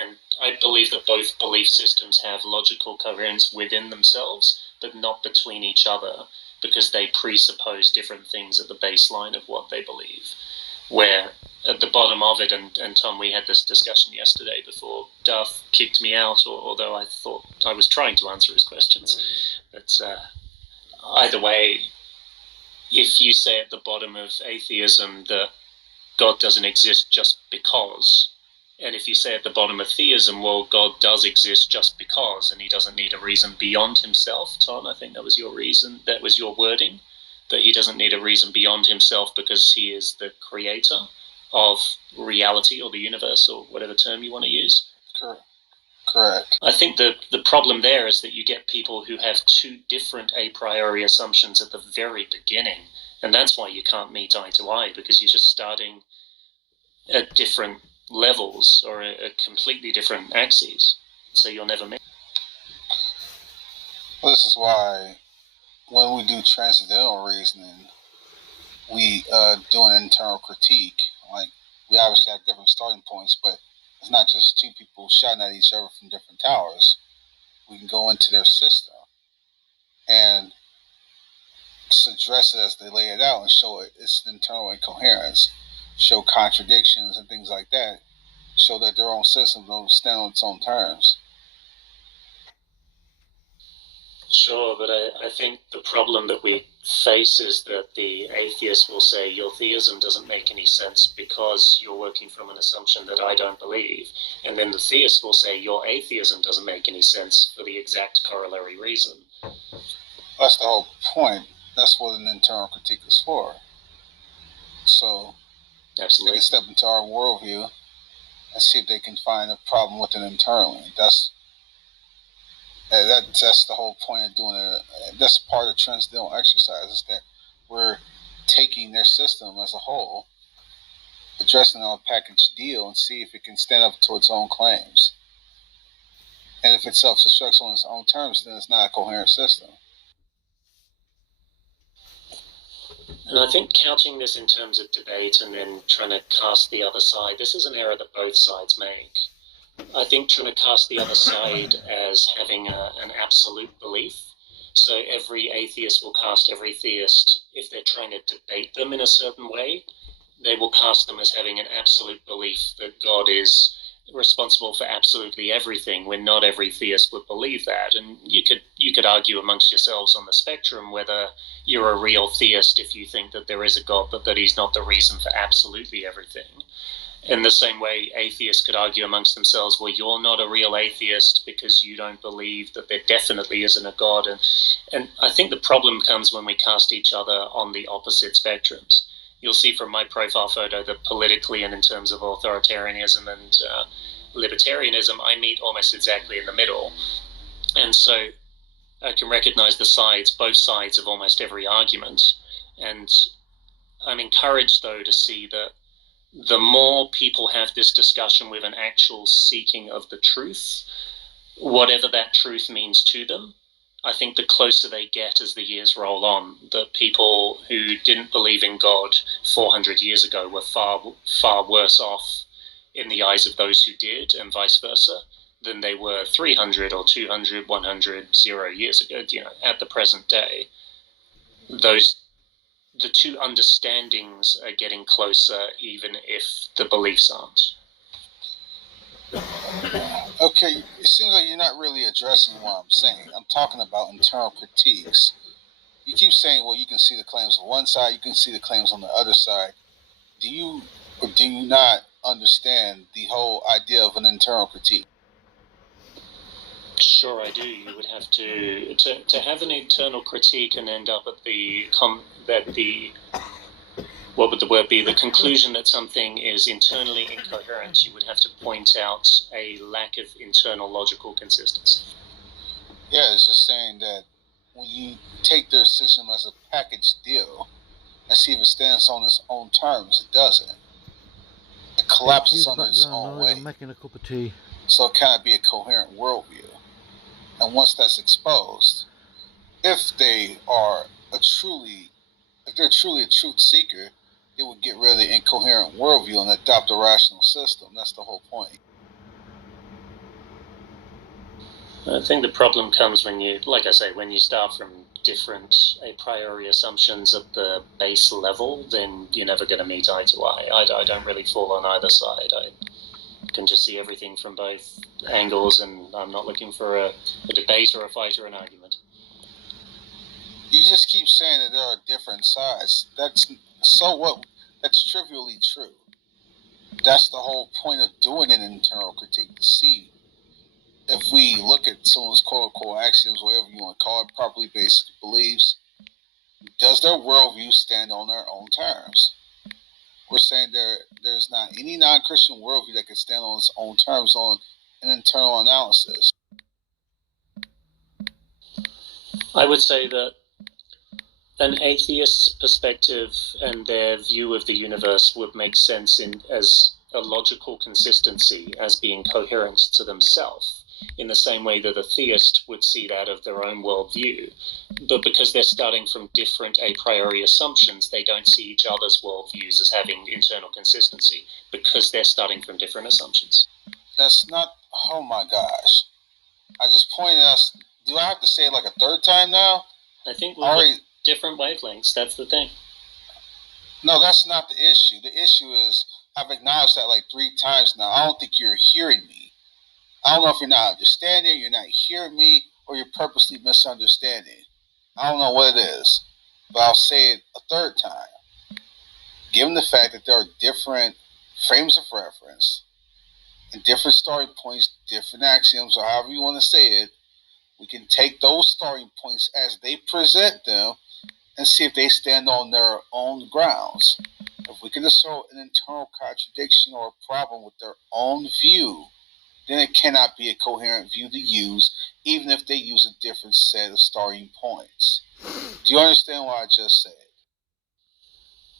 and I believe that both belief systems have logical coherence within themselves, but not between each other, because they presuppose different things at the baseline of what they believe. Where at the bottom of it, and Tom, we had this discussion yesterday before Duff kicked me out, although I thought I was trying to answer his questions. But either way, if you say at the bottom of atheism that God doesn't exist just because, and if you say at the bottom of theism, well, God does exist just because, and he doesn't need a reason beyond himself, Tom, I think that was your reason, that was your wording, that he doesn't need a reason beyond himself because he is the creator of reality or the universe or whatever term you want to use. Correct. I think the problem there is that you get people who have two different a priori assumptions at the very beginning, and that's why you can't meet eye to eye, because you're just starting at different levels or a completely different axes, so you'll never meet. Well, this is why when we do transcendental reasoning, we do an internal critique. Like, we obviously have different starting points, but it's not just two people shouting at each other from different towers. We can go into their system and just address it as they lay it out and show it its internal incoherence, show contradictions and things like that, show that their own system don't stand on its own terms. Sure, but I think the problem that we face is that the atheist will say your theism doesn't make any sense because you're working from an assumption that I don't believe. And then the theist will say your atheism doesn't make any sense for the exact corollary reason. That's the whole point. That's what an internal critique is for. So absolutely, they can step into our worldview and see if they can find a problem with it internally. That's the whole point of doing it. That's part of transcendental exercise, is that we're taking their system as a whole, addressing it on a package deal, and see if it can stand up to its own claims. And if it self-destructs on its own terms, then it's not a coherent system. And I think couching this in terms of debate and then trying to cast the other side, this is an error that both sides make. I think trying to cast the other side as having an absolute belief. So every atheist will cast every theist, if they're trying to debate them in a certain way, they will cast them as having an absolute belief that God is responsible for absolutely everything, when not every theist would believe that. And you could argue amongst yourselves on the spectrum whether you're a real theist if you think that there is a God, but that he's not the reason for absolutely everything. In the same way, atheists could argue amongst themselves, well, you're not a real atheist because you don't believe that there definitely isn't a God. And I think the problem comes when we cast each other on the opposite spectrums. you'll see from my profile photo that politically and in terms of authoritarianism and libertarianism, I meet almost exactly in the middle. And so I can recognize both sides of almost every argument. And I'm encouraged, though, to see that the more people have this discussion with an actual seeking of the truth, whatever that truth means to them, I think the closer they get as the years roll on. That people who didn't believe in God 400 years ago were far, far worse off in the eyes of those who did, and vice versa, than they were 300 or 200, 100, 0 years ago. At the present day, the two understandings are getting closer, even if the beliefs aren't. Okay, it seems like you're not really addressing what I'm saying. I'm talking about internal critiques. You keep saying, well, you can see the claims on one side, you can see the claims on the other side. Do you or do you not understand the whole idea of an internal critique? Sure, I do. You would have to have an internal critique and end up at what would the word be? The conclusion that something is internally incoherent. You would have to point out a lack of internal logical consistency. Yeah, it's just saying that when you take their system as a package deal and see if it stands on its own terms, it doesn't. It collapses under its own weight. I'm making a cup of tea. So it cannot be a coherent worldview. And once that's exposed, if they're truly a truth seeker, it would get rid of the incoherent worldview and adopt a rational system. That's the whole point. I think the problem comes when you start from different a priori assumptions at the base level, then you're never going to meet eye to eye. I don't really fall on either side. I can just see everything from both angles, and I'm not looking for a debate or a fight or an argument. You just keep saying that there are different sides. That's trivially true. That's the whole point of doing an internal critique, to see if we look at someone's quote-unquote axioms, whatever you want to call it, properly based beliefs, does their worldview stand on their own terms? We're saying there's not any non-Christian worldview that can stand on its own terms on an internal analysis. I would say that an atheist's perspective and their view of the universe would make sense as a logical consistency, as being coherent to themselves, in the same way that a theist would see that of their own worldview. But because they're starting from different a priori assumptions, they don't see each other's worldviews as having internal consistency, because they're starting from different assumptions. That's not, oh my gosh. I just pointed out, do I have to say it like a third time now? I think we're different wavelengths, that's the thing. No, that's not the issue. The issue is, I've acknowledged that like 3 times now. I don't think you're hearing me. I don't know if you're not understanding, you're not hearing me, or you're purposely misunderstanding. I don't know what it is, but I'll say it a third time. Given the fact that there are different frames of reference and different starting points, different axioms, or however you want to say it, we can take those starting points as they present them and see if they stand on their own grounds. If we can assert an internal contradiction or a problem with their own view, then it cannot be a coherent view to use, even if they use a different set of starting points. Do you understand what I just said?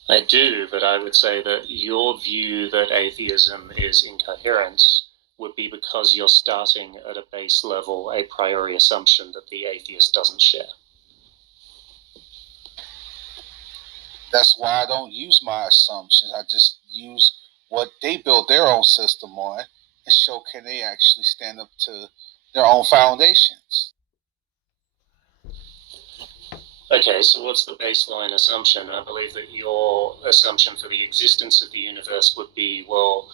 I do, but I would say that your view that atheism is incoherent would be because you're starting at a base level, a priori assumption that the atheist doesn't share. That's why I don't use my assumptions. I just use what they built their own system on and show can they actually stand up to their own foundations. Okay, so what's the baseline assumption? I believe that your assumption for the existence of the universe would be, well,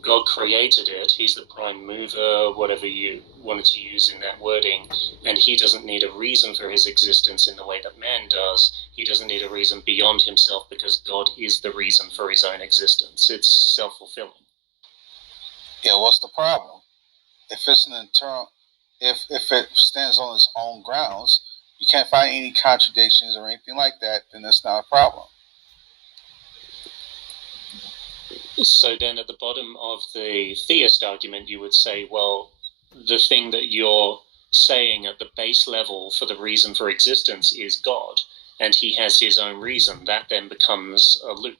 God created it, he's the prime mover, whatever you wanted to use in that wording, and he doesn't need a reason for his existence in the way that man does. He doesn't need a reason beyond himself because God is the reason for his own existence. It's self-fulfilling. Yeah, what's the problem? If it's an internal, if it stands on its own grounds, you can't find any contradictions or anything like that, then that's not a problem. So then at the bottom of the theist argument, you would say, well, the thing that you're saying at the base level for the reason for existence is God, and he has his own reason. That then becomes a loop.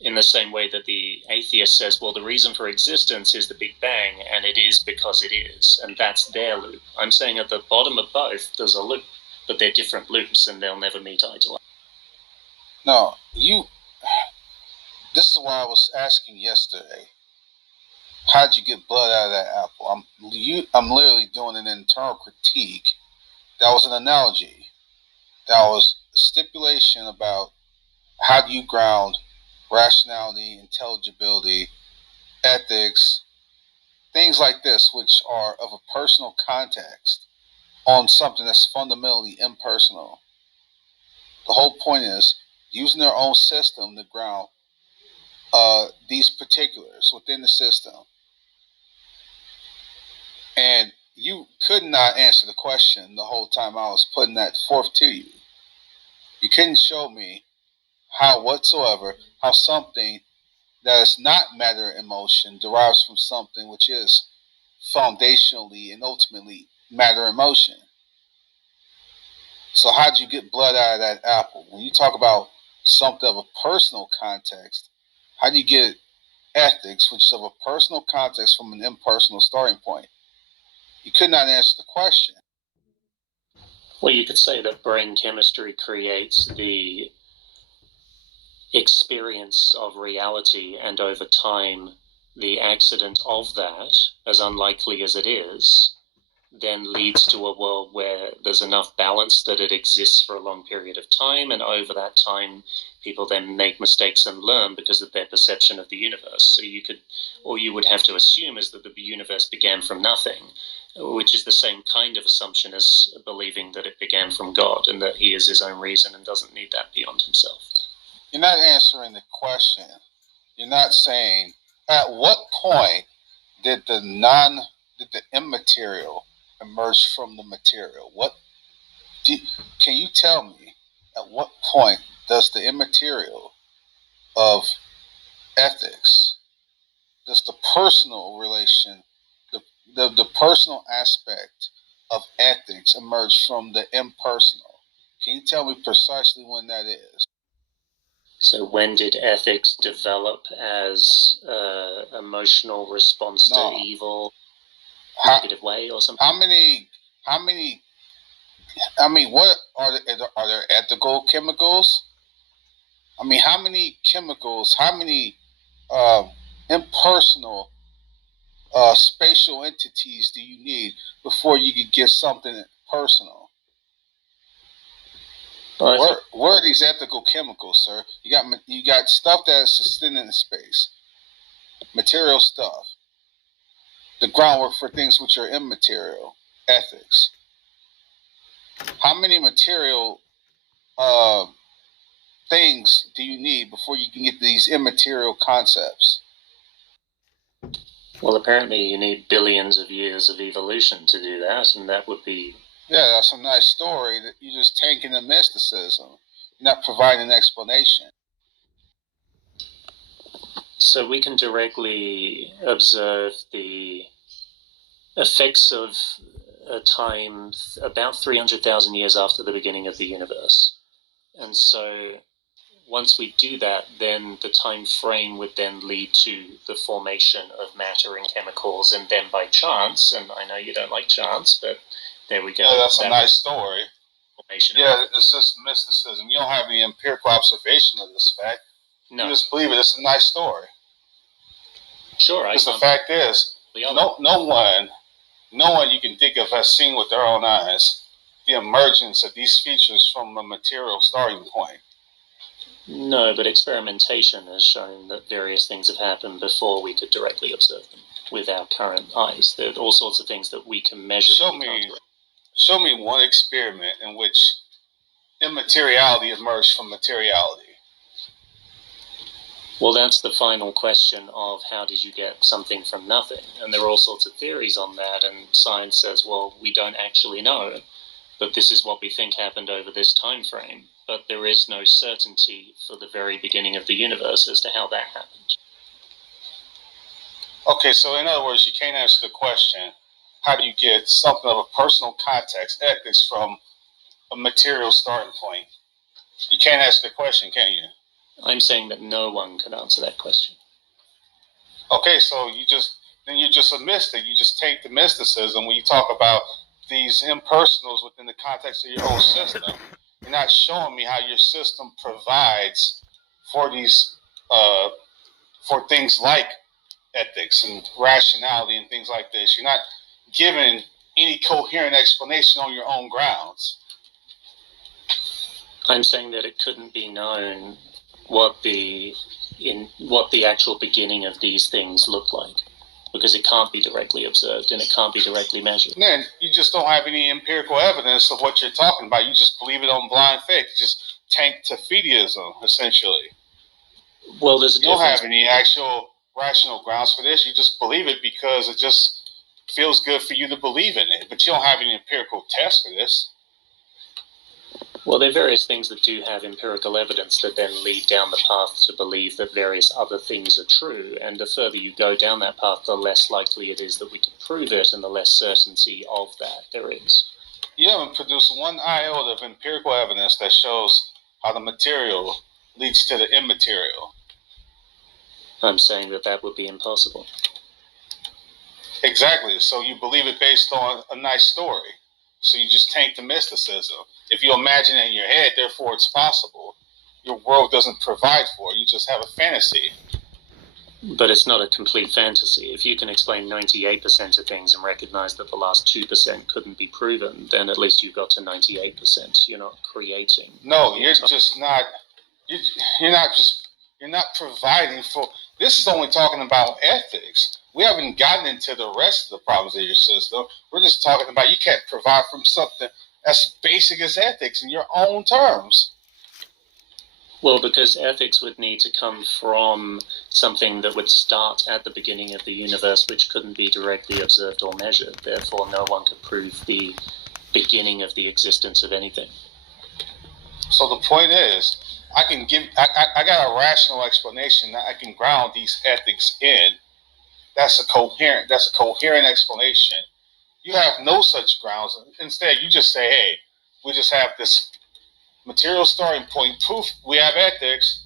In the same way that the atheist says, well, the reason for existence is the Big Bang, and it is because it is, and that's their loop. I'm saying at the bottom of both, there's a loop, but they're different loops, and they'll never meet eye to eye. No, this is why I was asking yesterday. How'd you get blood out of that apple? I'm literally doing an internal critique. That was an analogy. That was a stipulation about how do you ground rationality, intelligibility, ethics, things like this, which are of a personal context, on something that's fundamentally impersonal. The whole point is using their own system to ground these particulars within the system. And you could not answer the question the whole time I was putting that forth to you. You couldn't show me how something that is not matter and motion derives from something which is foundationally and ultimately matter and motion. So how did you get blood out of that apple? When you talk about something of a personal context, how do you get ethics, which is of a personal context, from an impersonal starting point? You could not answer the question. Well, you could say that brain chemistry creates the experience of reality, and over time, the accident of that, as unlikely as it is, then leads to a world where there's enough balance that it exists for a long period of time, and over that time people then make mistakes and learn because of their perception of the universe. So all you would have to assume is that the universe began from nothing, which is the same kind of assumption as believing that it began from God and that he is his own reason and doesn't need that beyond himself. You're not answering the question. You're not saying, at what point did the immaterial emerge from the material? Can you tell me at what point does the immaterial of ethics, does the personal relation, the personal aspect of ethics emerge from the impersonal? Can you tell me precisely when that is? So when did ethics develop as emotional response to evil, negative way or something? What are there ethical chemicals? I mean, how many chemicals, how many impersonal spatial entities do you need before you could get something personal? Where are these ethical chemicals, sir? You got stuff that is sustained in space, material stuff, the groundwork for things which are immaterial, ethics. How many material things do you need before you can get these immaterial concepts? Well, apparently you need billions of years of evolution to do that, and that would be... Yeah, that's a nice story that you're just taking the mysticism. You're not providing an explanation. So we can directly observe the effects of a time about 300,000 years after the beginning of the universe. And so once we do that, then the time frame would then lead to the formation of matter and chemicals, and then by chance, and I know you don't like chance, but there we go. Yeah, that's a nice story. Yeah, it's just mysticism. You don't have any empirical observation of this fact. No. You just believe it. It's a nice story. Sure. Because the fact is, no one you can think of has seen with their own eyes the emergence of these features from a material starting point. No, but experimentation has shown that various things have happened before we could directly observe them with our current eyes. There are all sorts of things that we can measure. Show me one experiment in which immateriality emerged from materiality. Well, that's the final question of how did you get something from nothing? And there are all sorts of theories on that, and science says, well, we don't actually know, but this is what we think happened over this time frame. But there is no certainty for the very beginning of the universe as to how that happened. Okay, so in other words, you can't answer the question, how do you get something of a personal context, ethics, from a material starting point? You can't answer the question, can you? I'm saying that no one can answer that question. Okay, so you're just a mystic. You just take the mysticism when you talk about these impersonals within the context of your own system. You're not showing me how your system provides for these for things like ethics and rationality and things like this. You're not giving any coherent explanation on your own grounds. I'm saying that it couldn't be known what the actual beginning of these things look like, because it can't be directly observed and it can't be directly measured. Then you just don't have any empirical evidence of what you're talking about. You just believe it on blind faith. You just tank to fideism, essentially. Well, there's a you don't have any actual rational grounds for this. You just believe it because it just feels good for you to believe in it. But you don't have any empirical tests for this. Well, there are various things that do have empirical evidence that then lead down the path to believe that various other things are true. And the further you go down that path, the less likely it is that we can prove it and the less certainty of that there is. You haven't produced one iota of empirical evidence that shows how the material leads to the immaterial. I'm saying that that would be impossible. Exactly. So you believe it based on a nice story. So you just tank the mysticism. If you imagine it in your head, therefore it's possible. Your world doesn't provide for it. You just have a fantasy. But it's not a complete fantasy. If you can explain 98% of things and recognize that the last 2% couldn't be proven, then at least you've got to 98%. You're not creating. No, you're just not. You're not providing for. This is only talking about ethics. We haven't gotten into the rest of the problems of your system. We're just talking about you can't provide from something as basic as ethics in your own terms. Well, because ethics would need to come from something that would start at the beginning of the universe, which couldn't be directly observed or measured. Therefore, no one could prove the beginning of the existence of anything. So the point is, I got a rational explanation that I can ground these ethics in. That's a coherent explanation. You have no such grounds. Instead, you just say, hey, we just have this material starting point. Proof we have ethics.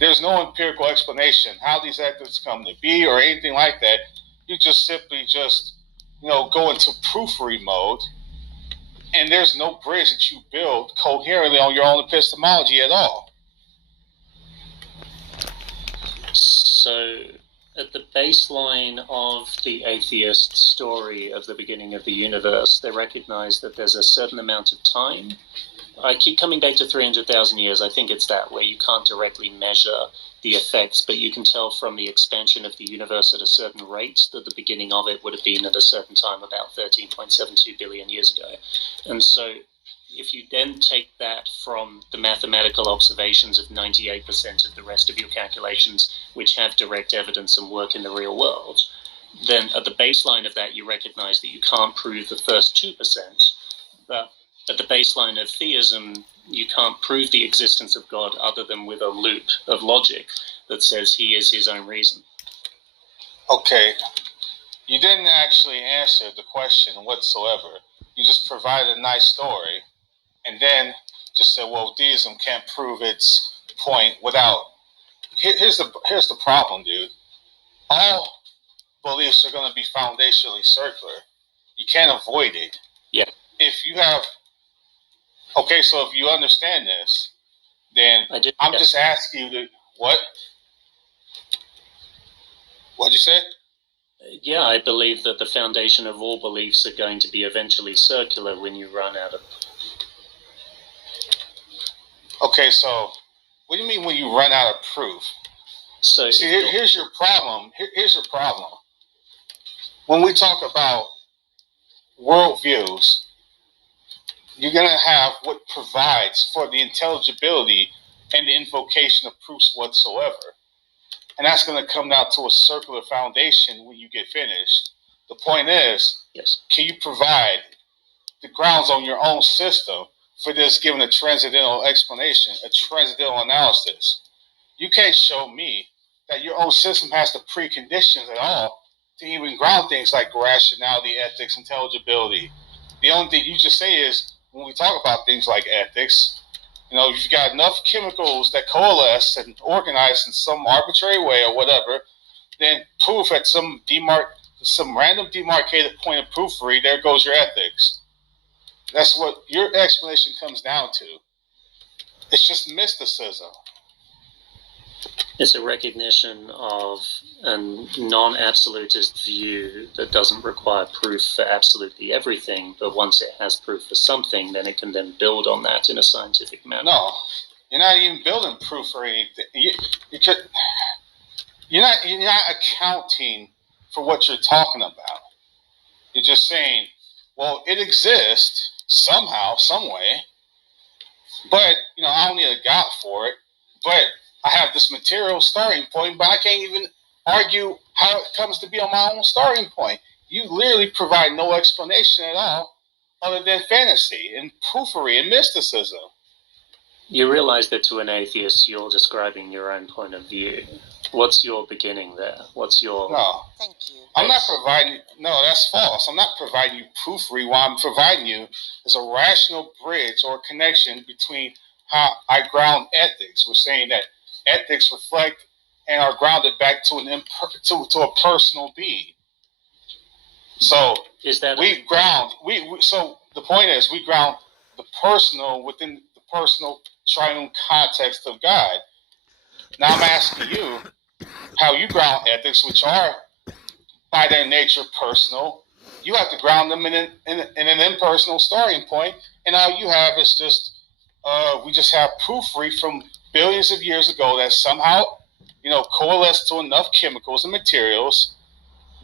There's no empirical explanation how these ethics come to be or anything like that. You just simply go into proofery mode, and there's no bridge that you build coherently on your own epistemology at all. So, at the baseline of the atheist story of the beginning of the universe, they recognize that there's a certain amount of time. I keep coming back to 300,000 years. I think it's that, where you can't directly measure the effects, but you can tell from the expansion of the universe at a certain rate that the beginning of it would have been at a certain time about 13.72 billion years ago. And so if you then take that from the mathematical observations of 98% of the rest of your calculations, which have direct evidence and work in the real world, then at the baseline of that, you recognize that you can't prove the first 2%, but at the baseline of theism, you can't prove the existence of God other than with a loop of logic that says he is his own reason. Okay. You didn't actually answer the question whatsoever. You just provided a nice story and then just said, well, theism can't prove its point without. Here's the problem, dude. All beliefs are going to be foundationally circular. You can't avoid it. Yeah. If you have. Okay, so if you understand this, then I'm just asking you to what? What'd you say? Yeah, I believe that the foundation of all beliefs are going to be eventually circular when you run out of. Okay, so what do you mean when you run out of proof? So see, here's your problem. Here's your problem. When we talk about worldviews, you're going to have what provides for the intelligibility and the invocation of proofs whatsoever. And that's going to come down to a circular foundation when you get finished. The point is, yes, can you provide the grounds on your own system for this given a transcendental explanation, a transcendental analysis? You can't show me that your own system has the preconditions at all to even ground things like rationality, ethics, intelligibility. The only thing you just say is, when we talk about things like ethics, you've got enough chemicals that coalesce and organize in some arbitrary way or whatever, then proof at some random demarcated point of proofery, there goes your ethics. That's what your explanation comes down to. It's just mysticism. It's a recognition of a non-absolutist view that doesn't require proof for absolutely everything, but once it has proof for something, then it can then build on that in a scientific manner. No, you're not even building proof for anything. You're not accounting for what you're talking about. You're just saying, well, it exists somehow, some way, but I don't need a God for it. But I have this material starting point, but I can't even argue how it comes to be on my own starting point. You literally provide no explanation at all other than fantasy and proofery and mysticism. You realize that to an atheist, you're describing your own point of view. What's your beginning there? What's your... No. Thank you. I'm not providing... No, that's false. I'm not providing you proofery. What I'm providing you is a rational bridge or connection between how I ground ethics. We're saying that ethics reflect and are grounded back to to a personal being. So is that so the point is, we ground the personal within the personal triune context of God. Now I'm asking you how you ground ethics, which are by their nature personal. You have to ground them in an impersonal starting point, and all you have is just we just have proofery from billions of years ago that somehow coalesced to enough chemicals and materials.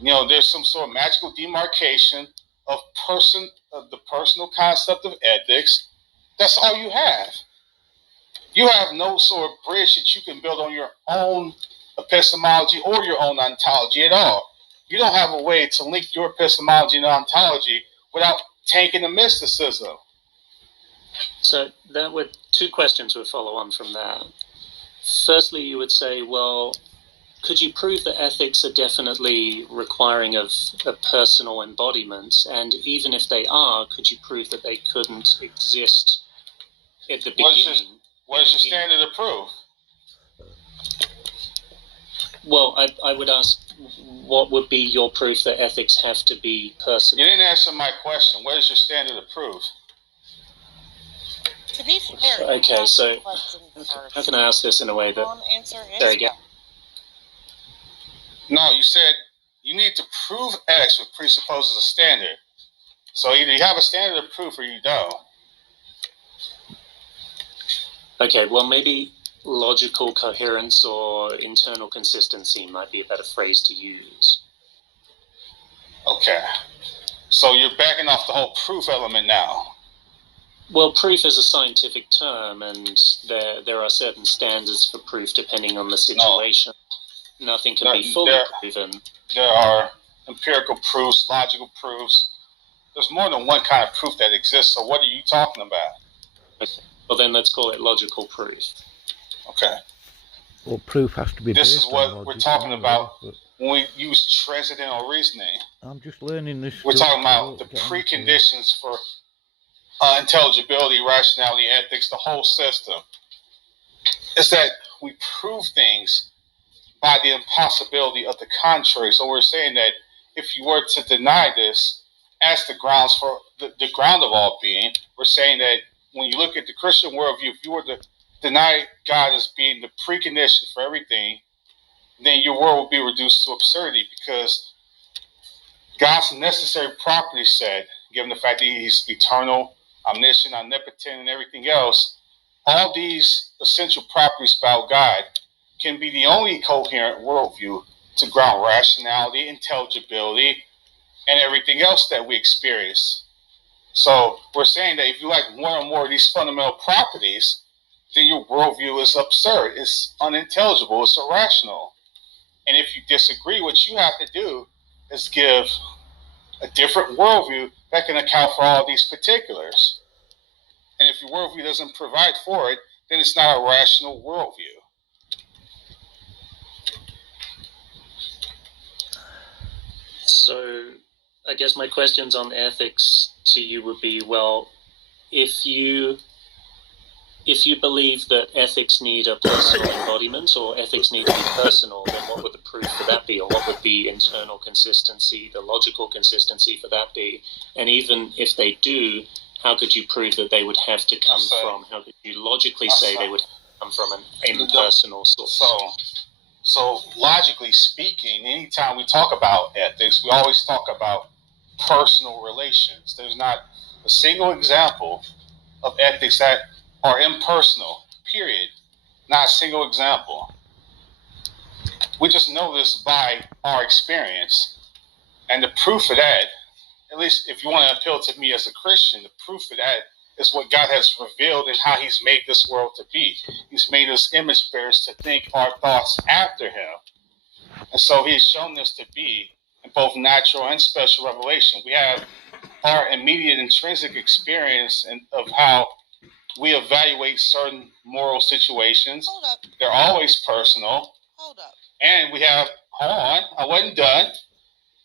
There's some sort of magical demarcation of the personal concept of ethics. That's all you have. You have no sort of bridge that you can build on your own epistemology or your own ontology at all. You don't have a way to link your epistemology and ontology without tanking the mysticism. So that would two questions would follow on from that. Firstly, you would say, well, could you prove that ethics are definitely requiring of a personal embodiment? And even if they are, could you prove that they couldn't exist at the beginning? What is your standard of proof? Well, I would ask, what would be your proof that ethics have to be personal? You didn't answer my question. What is your standard of proof? To be fair, okay, so how can I ask this in a way that... There you go. No, you said you need to prove X, which presupposes a standard. So either you have a standard of proof or you don't. Okay, well, maybe logical coherence or internal consistency might be a better phrase to use. Okay. So you're backing off the whole proof element now. Well, proof is a scientific term, and there are certain standards for proof depending on the situation. No. Nothing can be fully proven. There are empirical proofs, logical proofs. There's more than one kind of proof that exists, so what are you talking about? Well, then let's call it logical proof. Okay. Well, proof has to be This based is what on we're talking about when we use transcendental reasoning. I'm just learning this. We're talking about the preconditions for intelligibility, rationality, ethics, the whole system. It's that we prove things by the impossibility of the contrary. So we're saying that if you were to deny this as the grounds for the ground of all being, we're saying that when you look at the Christian worldview, if you were to deny God as being the precondition for everything, then your world will be reduced to absurdity, because God's necessary properties said, given the fact that he's eternal, omniscient, omnipotent, and everything else, all these essential properties about God can be the only coherent worldview to ground rationality, intelligibility, and everything else that we experience. So we're saying that if you like one or more of these fundamental properties, then your worldview is absurd, it's unintelligible, it's irrational. And if you disagree, what you have to do is give a different worldview that can account for all these particulars. And if your worldview doesn't provide for it, then it's not a rational worldview. So I guess my questions on ethics to you would be, well, if you believe that ethics need a personal embodiment, or ethics need to be personal, then what would the proof for that be? Or what would the internal consistency, the logical consistency for that be? And even if they do, how could you prove that they would have to come from, how could you logically say they would come from an impersonal source? So logically speaking, anytime we talk about ethics, we always talk about personal relations. There's not a single example of ethics that are impersonal, period. Not a single example. We just know this by our experience. And the proof of that, at least if you want to appeal to me as a Christian, the proof of that is what God has revealed in how he's made this world to be. He's made us image bearers to think our thoughts after him. And so he's shown this to be in both natural and special revelation. We have our immediate intrinsic experience of how we evaluate certain moral situations. Hold up. They're always personal. Hold up. And we have, hold on, I wasn't done.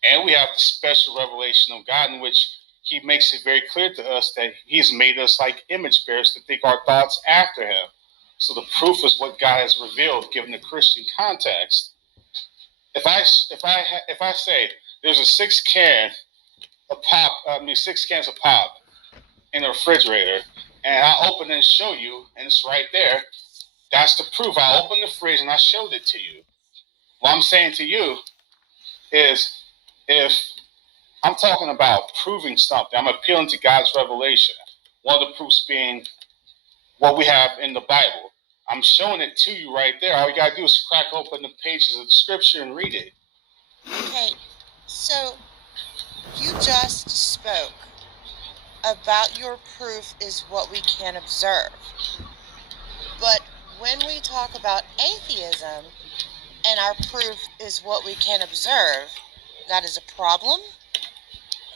And we have the special revelation of God in which he makes it very clear to us that he's made us like image bearers to think our thoughts after him. So the proof is what God has revealed given the Christian context. If I say there's a six cans of pop in the refrigerator, and I open it and show you, and it's right there, that's the proof. I opened the fridge and I showed it to you. What I'm saying to you is, if I'm talking about proving something, I'm appealing to God's revelation. One of the proofs being what we have in the Bible. I'm showing it to you right there. All you got to do is crack open the pages of the scripture and read it. Okay, so you just spoke about your proof is what we can observe. But when we talk about atheism and our proof is what we can observe, that is a problem?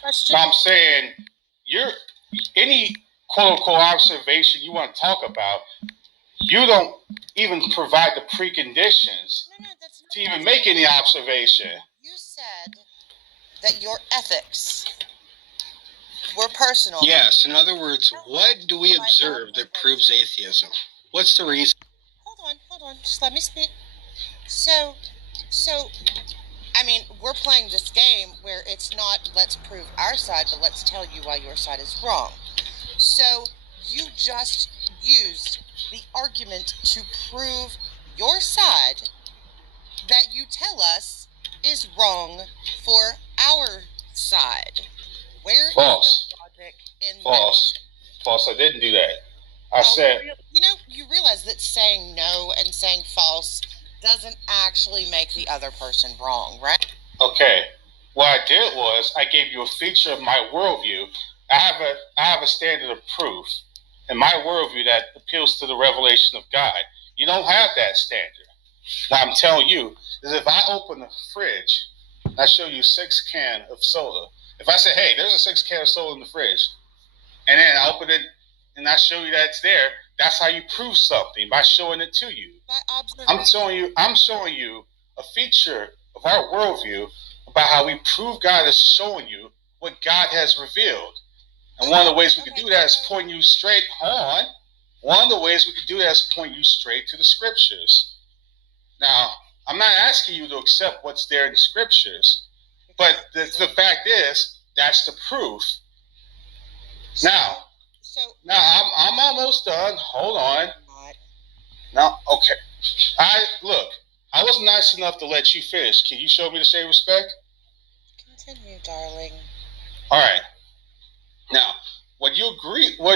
Question? No, I'm saying any quote-unquote observation you want to talk about, you don't even provide the preconditions to even make any observation. You said that your ethics were personal. Yes, in other words, what do we observe that proves atheism? What's the reason? Hold on. Just let me speak. So, I mean, we're playing this game where it's not let's prove our side, but let's tell you why your side is wrong. So, you just used the argument to prove your side that you tell us is wrong for our side. Where False. is the logic in False. that? False. I didn't do that. I said, you realize that saying no and saying false doesn't actually make the other person wrong, right? okay. What I did was I gave you a feature of my worldview. I have a standard of proof in my worldview that appeals to the revelation of God. You don't have that standard. What I'm telling you is, if I open the fridge and I show you 6 cans of soda, if I say, hey, there's a 6 can of soda in the fridge, and then I open it and I show you that it's there, that's how you prove something, by showing it to you. By observation. I'm showing you a feature of our worldview about how we prove God is showing you what God has revealed. And one of the ways we can do that is point you straight on. One of the ways we can do that is point you straight to the scriptures. Now, I'm not asking you to accept what's there in the scriptures, but the fact is, that's the proof. Now, I'm almost done. Hold on. Now, okay. I was nice enough to let you finish. Can you show me the same respect? Continue, darling. All right. Now, whether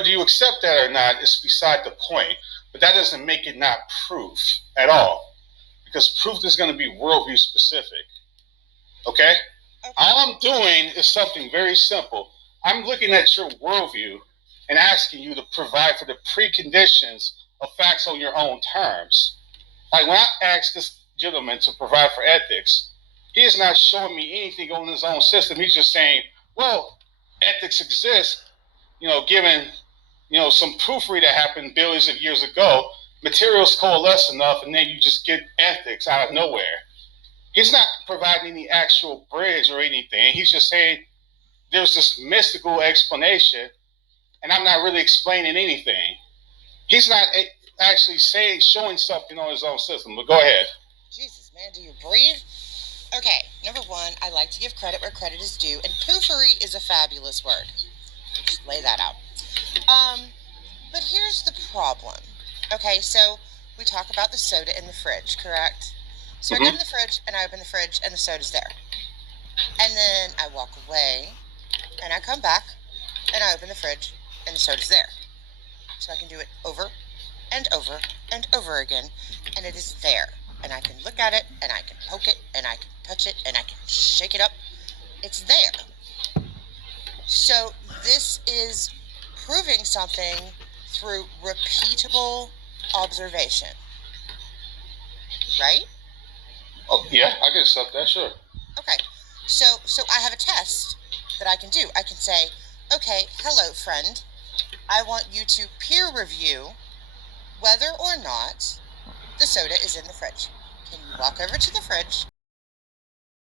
you accept that or not is beside the point, but that doesn't make it not proof at all, because proof is going to be worldview specific. Okay? All I'm doing is something very simple. I'm looking at your worldview and asking you to provide for the preconditions of facts on your own terms. Like when I asked this gentleman to provide for ethics, he is not showing me anything on his own system. He's just saying, well, ethics exists, given, some proofread that happened billions of years ago. Materials coalesce enough, and then you just get ethics out of nowhere. He's not providing any actual bridge or anything. He's just saying there's this mystical explanation, and I'm not really explaining anything. He's not actually showing something on his own system. But go ahead. Jesus, man, do you breathe? Okay, number one, I like to give credit where credit is due, and poofery is a fabulous word. Just lay that out. But here's the problem. Okay, so we talk about the soda in the fridge, correct? So I go to the fridge, and I open the fridge, and the soda's there. And then I walk away, and I come back, and I open the fridge, and the soda's there. So I can do it over and over and over again, and it is there. And I can look at it, and I can poke it, and I can touch it, and I can shake it up. It's there. So this is proving something through repeatable observation. Right? Oh, yeah, I can accept that, sure. Okay. So I have a test that I can do. I can say, okay, hello, friend. I want you to peer review whether or not the soda is in the fridge. Can you walk over to the fridge